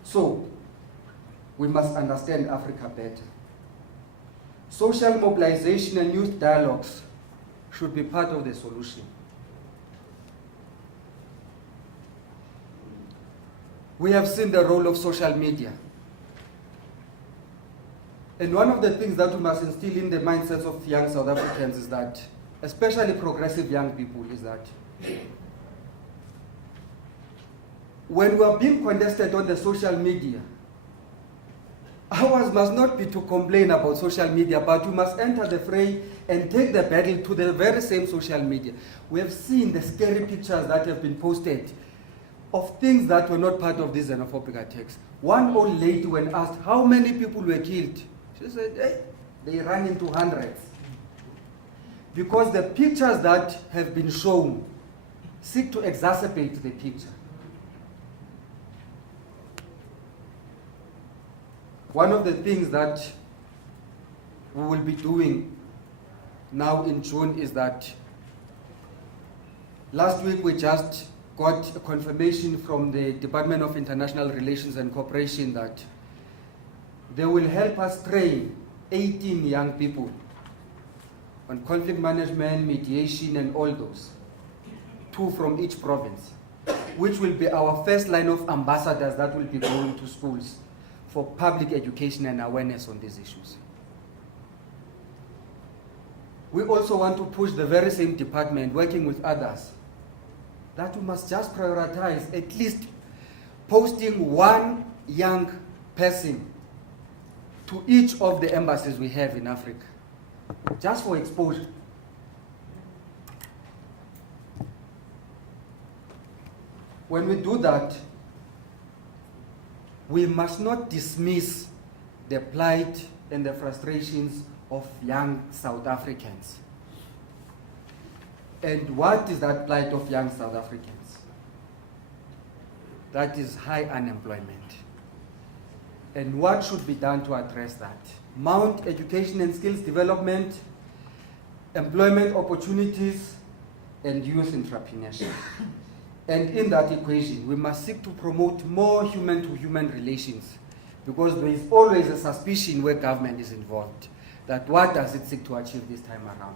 So, we must understand Africa better. Social mobilization and youth dialogues should be part of the solution. We have seen the role of social media. And one of the things that we must instill in the mindsets of young South Africans is that, especially progressive young people, is that when we are being contested on the social media, ours must not be to complain about social media, but we must enter the fray and take the battle to the very same social media. We have seen the scary pictures that have been posted of things that were not part of this xenophobic attacks. One old lady, when asked how many people were killed, she said, hey, they ran into hundreds. Because the pictures that have been shown seek to exacerbate the picture. One of the things that we will be doing now in June is that last week we just got a confirmation from the Department of International Relations and Cooperation that they will help us train 18 young people on conflict management, mediation, and all those, 2 from each province, which will be our first line of ambassadors that will be going to schools for public education and awareness on these issues. We also want to push the very same department, working with others, that we must just prioritize at least posting 1 young person to each of the embassies we have in Africa, just for exposure. When we do that, we must not dismiss the plight and the frustrations of young South Africans. And what is that plight of young South Africans? That is high unemployment. And what should be done to address that? Mount education and skills development, employment opportunities, and youth entrepreneurship. And in that equation, we must seek to promote more human-to-human relations, because there is always a suspicion where government is involved, that what does it seek to achieve this time around?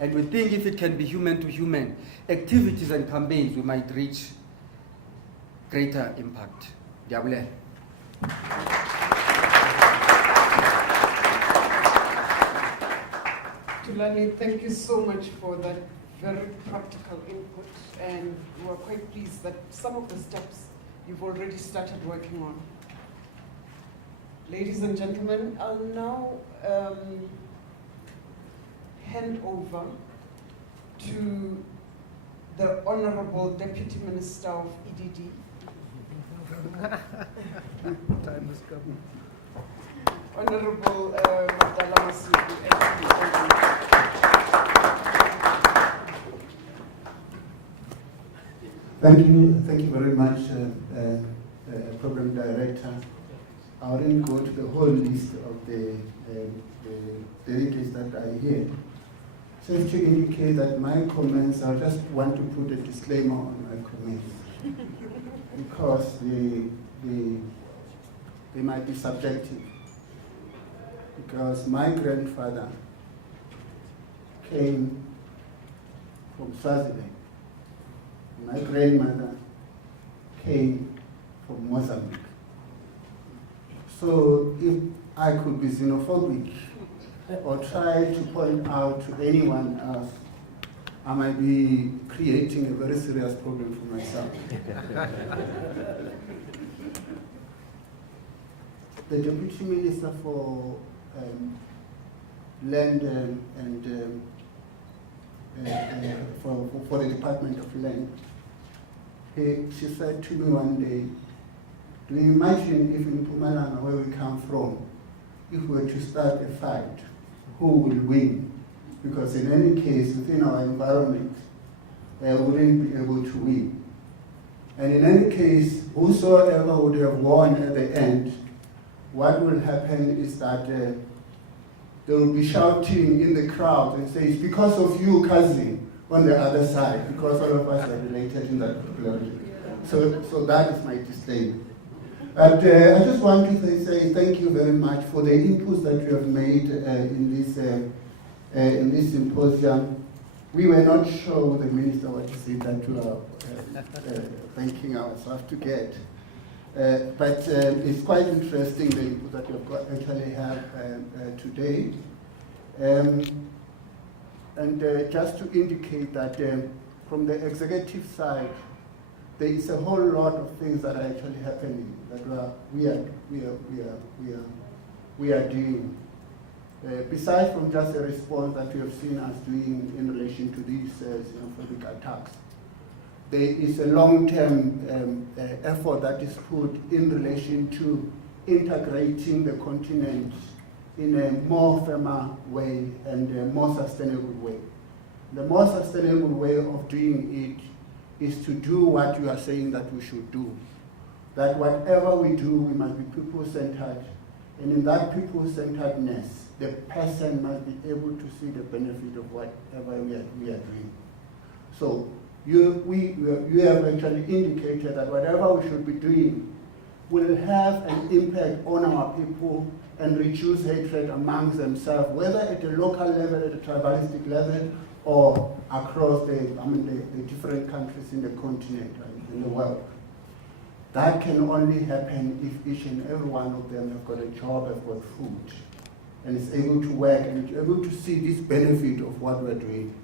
And we think if it can be human-to-human activities and campaigns, we might reach greater impact. Diabole. Tulani, thank you so much for that very practical input, and we're quite pleased that some of the steps you've already started working on. Ladies and gentlemen, I'll now hand over to the Honorable Deputy Minister of EDD. Time is coming. Honorable Magdala Masiku. Thank you very much, Program Director. I won't go to the whole list of the delegates that are here. Just to indicate that my comments, I just want to put a disclaimer on my comments. Because they might be subjective. Because my grandfather came from Swaziland. My grandmother came from Mozambique. So if I could be xenophobic or try to point out to anyone else, I might be creating a very serious problem for myself. The Deputy Minister for Land and for the Department of Land, she said to me one day, do you imagine if in Mpumalanga, where we come from, if we were to start a fight, who will win? Because in any case, within our environment, we wouldn't be able to win. And in any case, whosoever would have won at the end, what will happen is that they will be shouting in the crowd and say, it's because of you, cousin, on the other side, because all of us are related in that particular way. So that is my disclaimer. But I just want to say thank you very much for the inputs that you have made in this symposium. We were not sure with the minister what to say that we are thanking ourselves to get. But it's quite interesting the input that you actually have today. And just to indicate that from the executive side, there is a whole lot of things that are actually happening that we are doing. Besides from just a response that you have seen us doing in relation to these xenophobic attacks, there is a long-term effort that is put in relation to integrating the continent in a more firmer way and a more sustainable way. The more sustainable way of doing it is to do what you are saying that we should do. That whatever we do, we must be people-centered. And in that people-centeredness, the person must be able to see the benefit of whatever we are doing. So you have actually indicated that whatever we should be doing will have an impact on our people and reduce hatred amongst themselves, whether at a local level, at a tribalistic level, or across the different countries in the continent and in the world. That can only happen if each and every one of them have got a job, have got food, and is able to work and is able to see this benefit of what we're doing.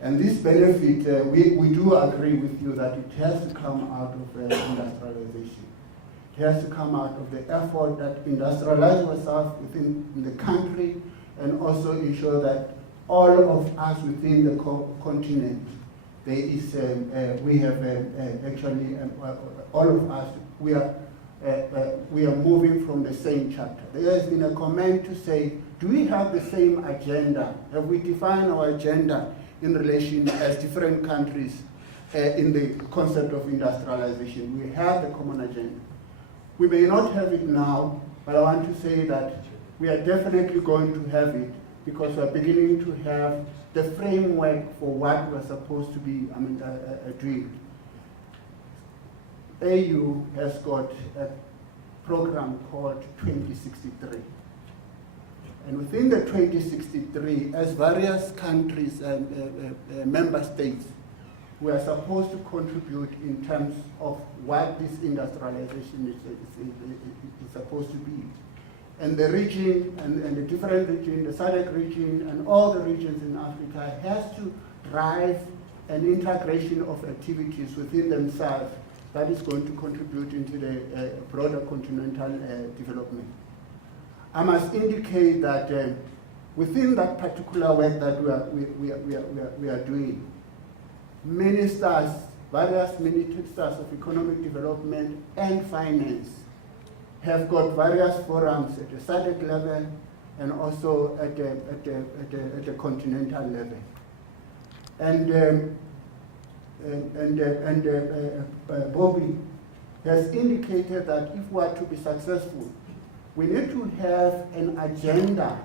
And this benefit, we do agree with you that it has to come out of industrialization. It has to come out of the effort that industrialize ourselves within the country and also ensure that all of us within the continent, there is, we have actually, all of us, we are moving from the same chapter. There has been a comment to say, do we have the same agenda? Have we defined our agenda in relation as different countries in the concept of industrialization? We have the common agenda. We may not have it now, but I want to say that we are definitely going to have it because we're beginning to have the framework for what we're supposed to be doing. AU has got a program called 2063. And within the 2063, as various countries and member states, we are supposed to contribute in terms of what this industrialization is supposed to be. And the region and the different region, the SADC region and all the regions in Africa has to drive an integration of activities within themselves that is going to contribute into the broader continental development. I must indicate that within that particular work that we are doing, ministers, various ministers of economic development and finance have got various forums at the SADC level and also at the continental level. And Bobby has indicated that if we are to be successful, we need to have an agenda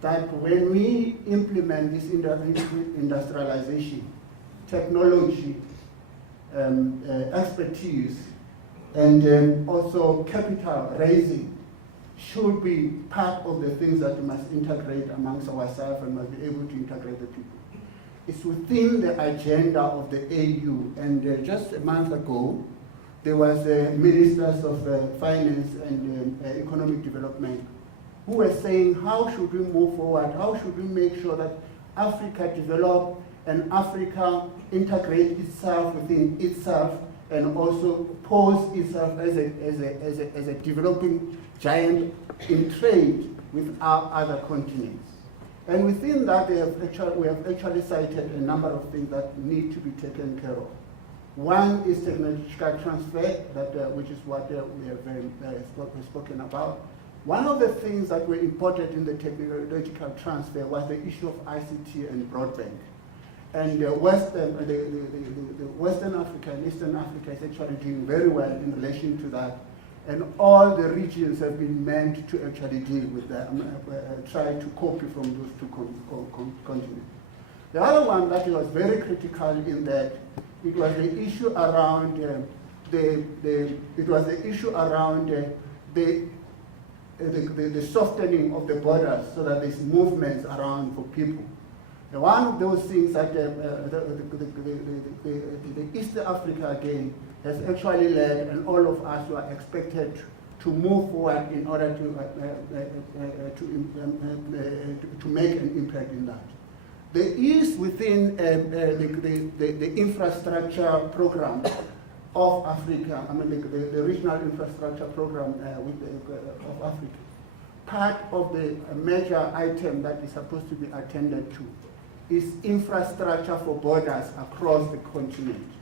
that when we implement this industrialization, technology, expertise, And also capital raising should be part of the things that we must integrate amongst ourselves and must be able to integrate the people. It's within the agenda of the AU, and just a month ago, there was ministers of finance and economic development who were saying, how should we move forward? How should we make sure that Africa develop and Africa integrate itself within itself and also pose itself as a developing giant in trade with our other continents. And within that, we have actually cited a number of things that need to be taken care of. One is technological transfer, which is what we have spoken about. One of the things that were important in the technological transfer was the issue of ICT and broadband. And Western Africa and Eastern Africa is actually doing very well in relation to that. And all the regions have been meant to actually deal with that, try to copy from those two continents. The other one that was very critical in that, it was the issue around the softening of the borders so that there's movements around for people. One of those things that the East Africa again has actually led, and all of us were expected to move forward in order to make an impact in that. There is within the infrastructure program of Africa, the regional infrastructure program of Africa, part of the major item that is supposed to be attended to is infrastructure for borders across the continent.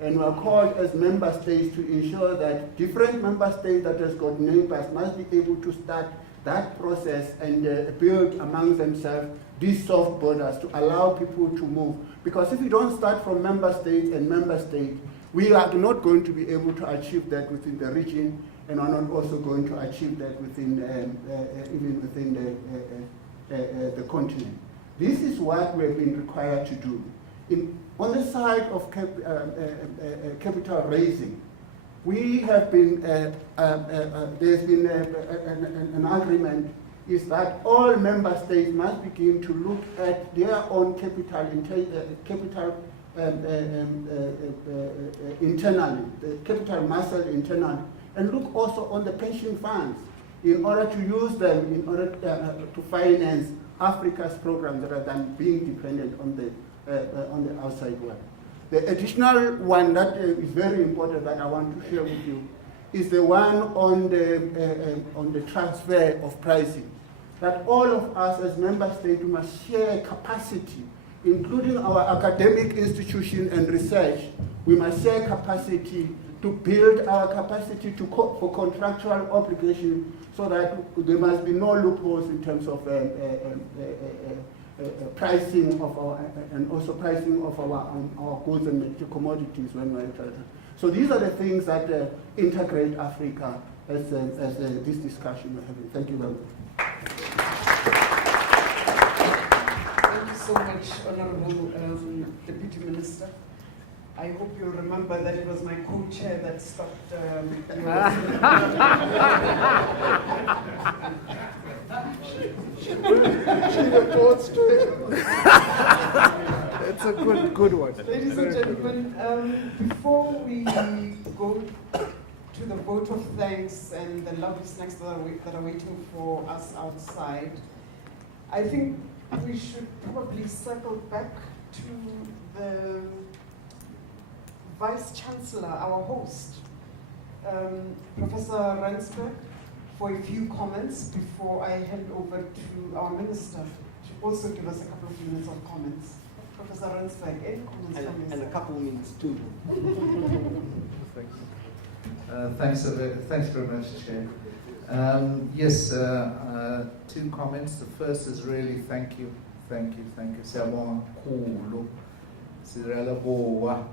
And we are called as member states to ensure that different member states that has got neighbors must be able to start that process and build among themselves these soft borders to allow people to move. Because if you don't start from member states and member states, we are not going to be able to achieve that within the region, and are not also going to achieve that within even within the continent. This is what we have been required to do. On the side of capital raising, we have been, there's been an agreement is that all member states must begin to look at their own capital internally, the capital muscle internally, and look also on the pension funds in order to use them in order to finance Africa's programs rather than being dependent on the outside world. The additional one that is very important that I want to share with you is the one on the transfer of pricing. That all of us as member states must share capacity, including our academic institution and research. We must share capacity to build our capacity for contractual obligation, so that there must be no loopholes in terms of pricing of our, and also pricing of our goods and commodities when we're trading. So these are the things that integrate Africa as this discussion we're having. Thank you very much. Thank you so much, Honorable Deputy Minister. I hope you'll remember that it was my co-chair that stopped It's a good one. Ladies and gentlemen, before we go to the vote of thanks and the lovely snacks that are waiting for us outside, I think we should probably circle back to the Vice Chancellor, our host, Professor Rensberg, for a few comments before I hand over to our Minister to also give us a couple of minutes of comments. Professor Rensberg, any comments from you? And a couple of minutes too. Thanks very much, Chair. Yes, two comments. The first is really thank you. Siyabonga kakhulu. Siyabonga.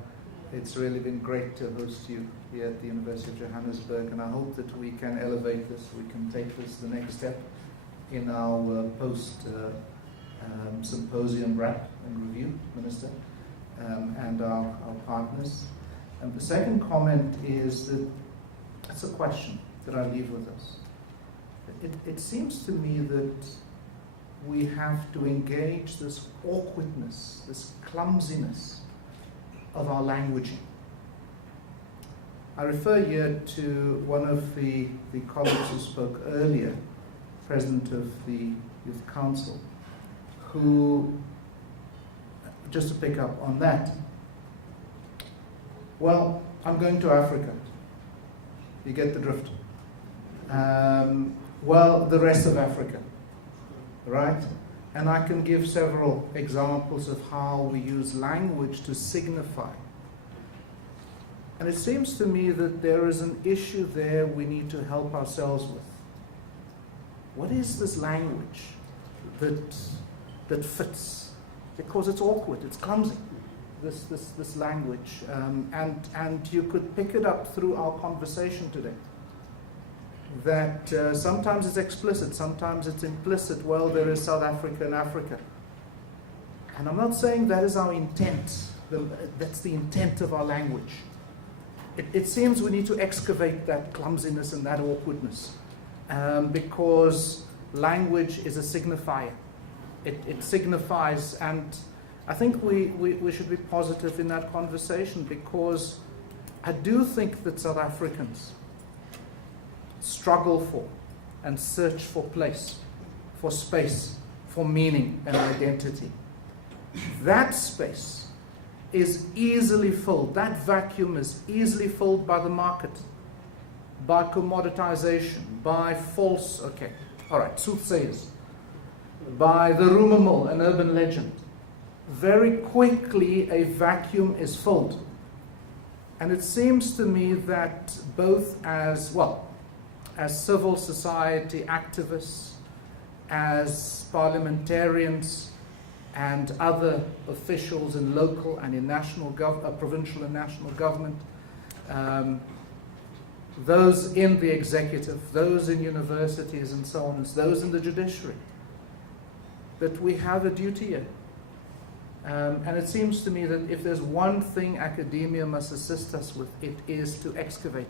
It's really been great to host you here at the University of Johannesburg, and I hope that we can elevate this, we can take this the next step in our post-symposium wrap and review, Minister, and our partners. And the second comment is that That's a question that I leave with us. It seems to me that we have to engage this awkwardness, this clumsiness of our languaging. I refer here to one of the colleagues who spoke earlier, President of the Youth Council, who, just to pick up on that, well, I'm going to Africa. You get the drift. Well, the rest of Africa, right? And I can give several examples of how we use language to signify. And it seems to me that there is an issue there we need to help ourselves with. What is this language that fits? Because it's awkward, it's clumsy, this language. And you could pick it up through our conversation today. That sometimes it's explicit, sometimes it's implicit. Well, there is South Africa and Africa. And I'm not saying that is our intent, that's the intent of our language. It seems we need to excavate that clumsiness and that awkwardness because language is a signifier. It signifies, and I think we should be positive in that conversation because I do think that South Africans struggle for and search for place, for space, for meaning and identity. That space is easily filled, that vacuum is easily filled by the market, by commoditization, by false, soothsayers, by the rumor mill, an urban legend. Very quickly a vacuum is filled. And it seems to me that both as civil society activists, as parliamentarians, and other officials in local and in provincial and national government, those in the executive, those in universities and so on, those in the judiciary, that we have a duty here. And it seems to me that if there's one thing academia must assist us with, it is to excavate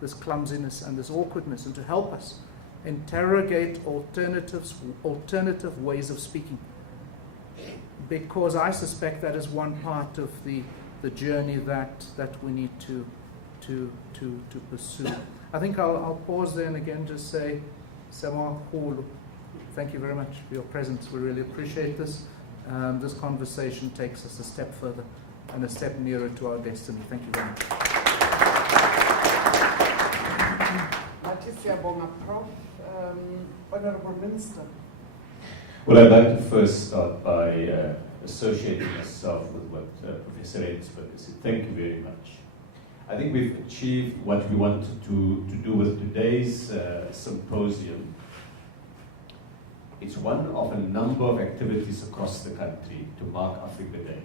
this clumsiness and this awkwardness and to help us interrogate alternative ways of speaking. Because I suspect that is one part of the journey that we need to pursue. I think I'll pause there and again just say, Sama Khulu. Thank you very much for your presence. We really appreciate this. This conversation takes us a step further and a step nearer to our destiny. Thank you very much. Prof. Honorable Minister. Well, I'd like to first start by associating myself with what Professor Edensberg said. Thank you very much. I think we've achieved what we wanted to do with today's symposium. It's one of a number of activities across the country to mark Africa Day.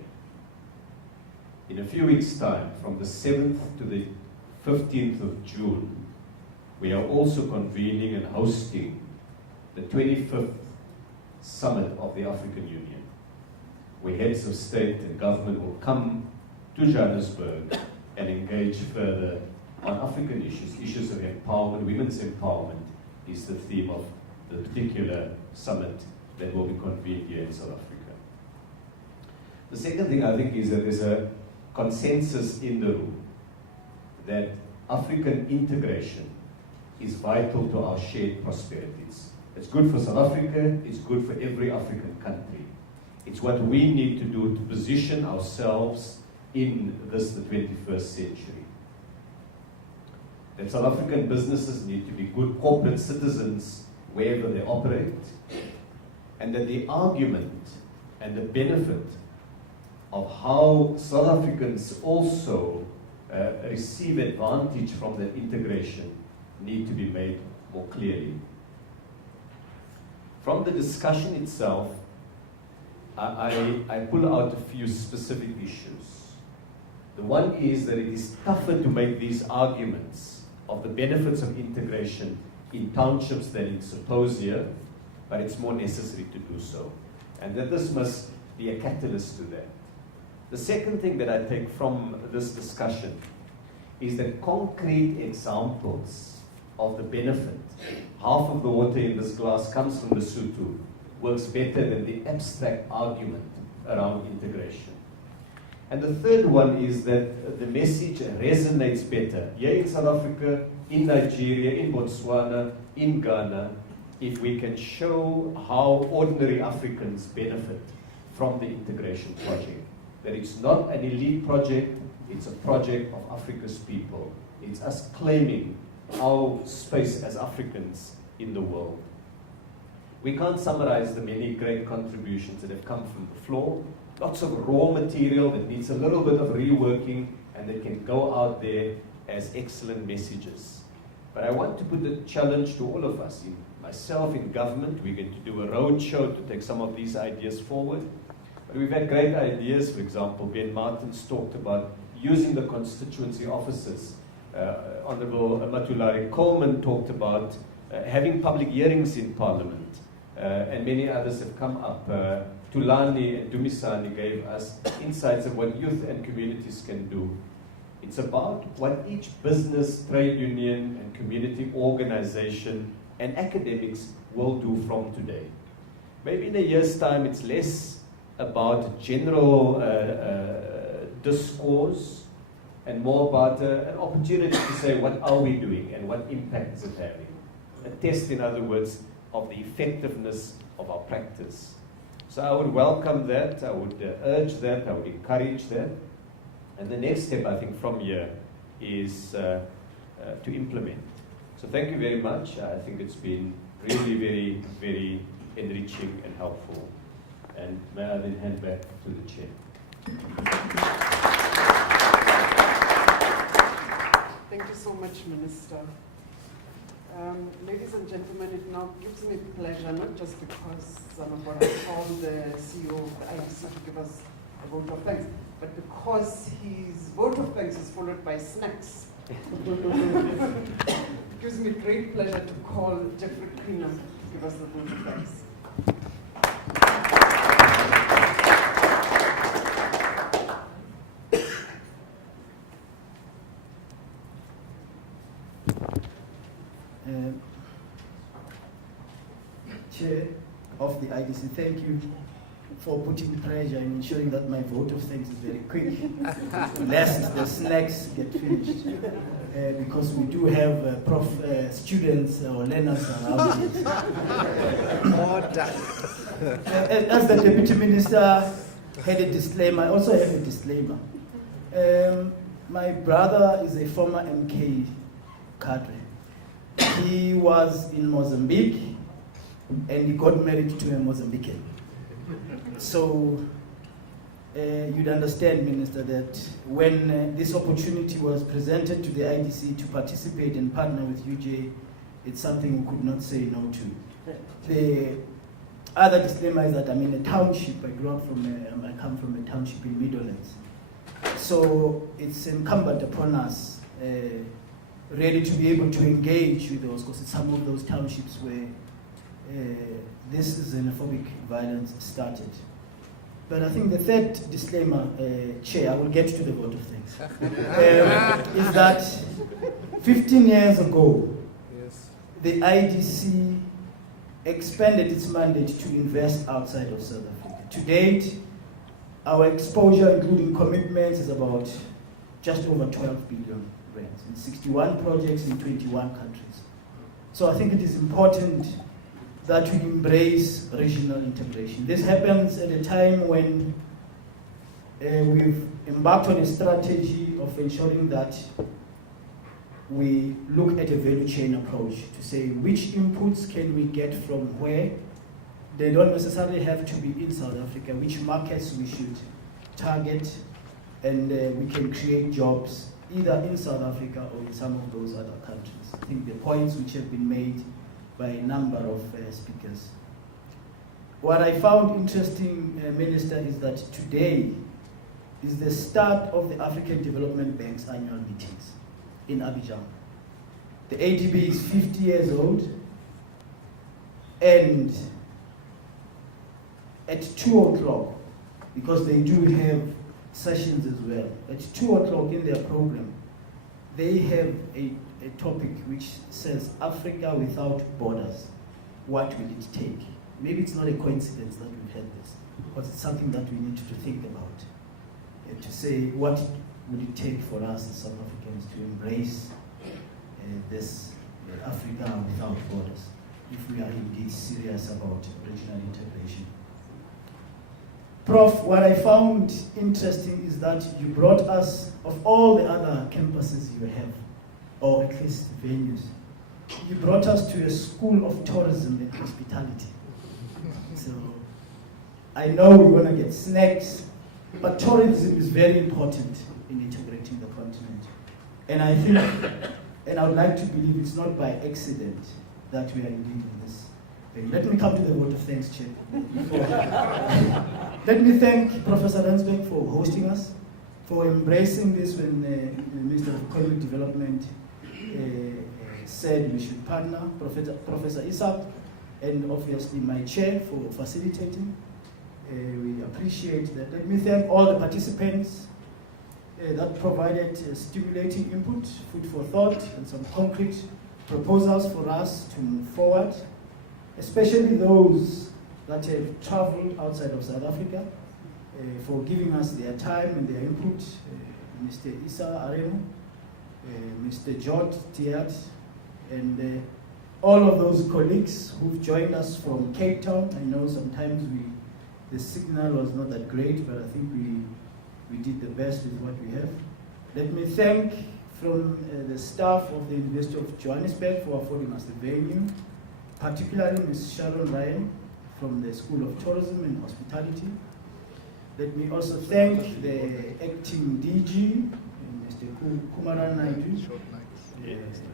In a few weeks' time, from the 7th to the 15th of June, we are also convening and hosting the 25th Summit of the African Union, where heads of state and government will come to Johannesburg and engage further on African issues. Issues of empowerment, women's empowerment is the theme of the particular summit that will be convened here in South Africa. The second thing I think is that there's a consensus in the room that African integration is vital to our shared prosperities. It's good for South Africa, it's good for every African country. It's what we need to do to position ourselves in this, the 21st century. That South African businesses need to be good corporate citizens wherever they operate, and that the argument and the benefit of how South Africans also receive advantage from that integration need to be made more clearly. From the discussion itself, I pull out a few specific issues. The one is that it is tougher to make these arguments of the benefits of integration in townships than in symposia, but it's more necessary to do so. And that this must be a catalyst to that. The second thing that I take from this discussion is that concrete examples of the benefit, half of the water in this glass comes from Lesotho, works better than the abstract argument around integration. And the third one is that the message resonates better here in South Africa, in Nigeria, in Botswana, in Ghana, if we can show how ordinary Africans benefit from the integration project. That it's not an elite project, it's a project of Africa's people. It's us claiming our space as Africans in the world. We can't summarize the many great contributions that have come from the floor. Lots of raw material that needs a little bit of reworking and that can go out there as excellent messages. But I want to put the challenge to all of us, myself in government. We're going to do a roadshow to take some of these ideas forward. But we've had great ideas. For example, Ben Martins talked about using the constituency offices. Honorable Matulari Coleman talked about having public hearings in Parliament. And many others have come up. Tulani and Dumisani gave us insights of what youth and communities can do. It's about what each business, trade union, and community organization and academics will do from today. Maybe in a year's time, it's less about general discourse and more about an opportunity to say, what are we doing and what impact is it having? A test, in other words, of the effectiveness of our practice. So I would welcome that, I would urge that, I would encourage that. And the next step, I think, from here is to implement. So thank you very much. I think it's been really very, very enriching and helpful. And may I then hand back to the chair. Thank you so much, Minister. Ladies and gentlemen, it now gives me pleasure, not just because Zanabora called the CEO of the IDC to give us a vote of thanks, but because his vote of thanks is followed by snacks. It gives me great pleasure to call Jeffrey Cleaner to give us the vote of thanks. Chair of the IDC, thank you for putting pressure and ensuring that my vote of thanks is very quick, lest the snacks get finished, because we do have students or learners around it. As the Deputy Minister had a disclaimer, I also have a disclaimer. My brother is a former MK cadre. He was in Mozambique and he got married to a Mozambican. So you'd understand, Minister, that when this opportunity was presented to the IDC to participate and partner with UJ, it's something we could not say no to. The other disclaimer is that I'm in a township. I come from a township in Midlands. So it's incumbent upon us really to be able to engage with those, because it's some of those townships where this xenophobic violence started. But I think the third disclaimer, Chair, I will get to the vote of thanks, is that 15 years ago, the IDC expanded its mandate to invest outside of South Africa. To date, our exposure, including commitments, is about just over 12 billion rands in 61 projects in 21 countries. So I think it is important that we embrace regional integration. This happens at a time when we've embarked on a strategy of ensuring that we look at a value chain approach to say which inputs can we get from where. They don't necessarily have to be in South Africa, which markets we should target, and we can create jobs either in South Africa or in some of those other countries. I think the points which have been made by a number of speakers. What I found interesting, Minister, is that today is the start of the African Development Bank's annual meetings in Abidjan. The ADB is 50 years old, and at 2 o'clock, because they do have sessions as well, at 2 o'clock in their program, they have a topic which says Africa without borders. What will it take? Maybe it's not a coincidence that we've had this, because it's something that we need to think about. And to say, what would it take for us as South Africans to embrace this Africa without borders, if we are indeed serious about regional integration? Prof, what I found interesting is that you brought us, of all the other campuses you have, or at least venues, you brought us to a school of tourism and hospitality. So I know we want to get snacks, but tourism is very important in integrating the continent. And I think, and I would like to believe it's not by accident that we are indeed in this venue. Let me come to the vote of thanks, Chair. Let me thank Professor Rensbeck for hosting us, for embracing this when the Minister of Economic Development said we should partner, Professor Isaac, and obviously my chair for facilitating. We appreciate that. Let me thank all the participants that provided stimulating input, food for thought, and some concrete proposals for us to move forward, especially those that have traveled outside of South Africa, for giving us their time and their input. Mr. Issa Aremu, Mr. George Tiat, and all of those colleagues who've joined us from Cape Town. I know sometimes the signal was not that great, but I think we did the best with what we have. Let me thank from the staff of the University of Johannesburg for affording us the venue, particularly Ms. Sharon Ryan from the School of Tourism and Hospitality. Let me also thank the acting DG, Mr. Kumaran Naidu.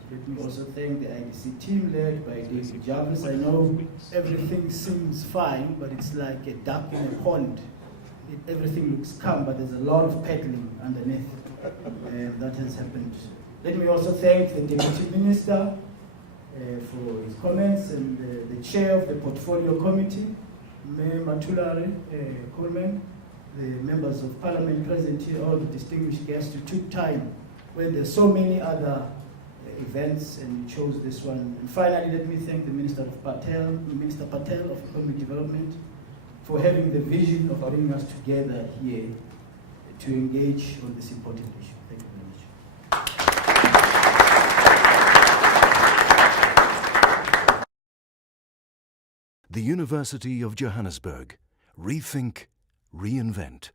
Let me also thank the IDC team led by David Jarvis. I know everything seems fine, but it's like a duck in a pond. Everything looks calm, but there's a lot of paddling underneath, and that has happened. Let me also thank the Deputy Minister for his comments, and the Chair of the Portfolio Committee, Mayor Matulare Coleman, the members of Parliament present here, all the distinguished guests who took time when there's so many other events and we chose this one. And finally, let me thank the Minister Patel of Economic Development for having the vision of bringing us together here to engage on this important issue. Thank you very much. The University of Johannesburg. Rethink, reinvent.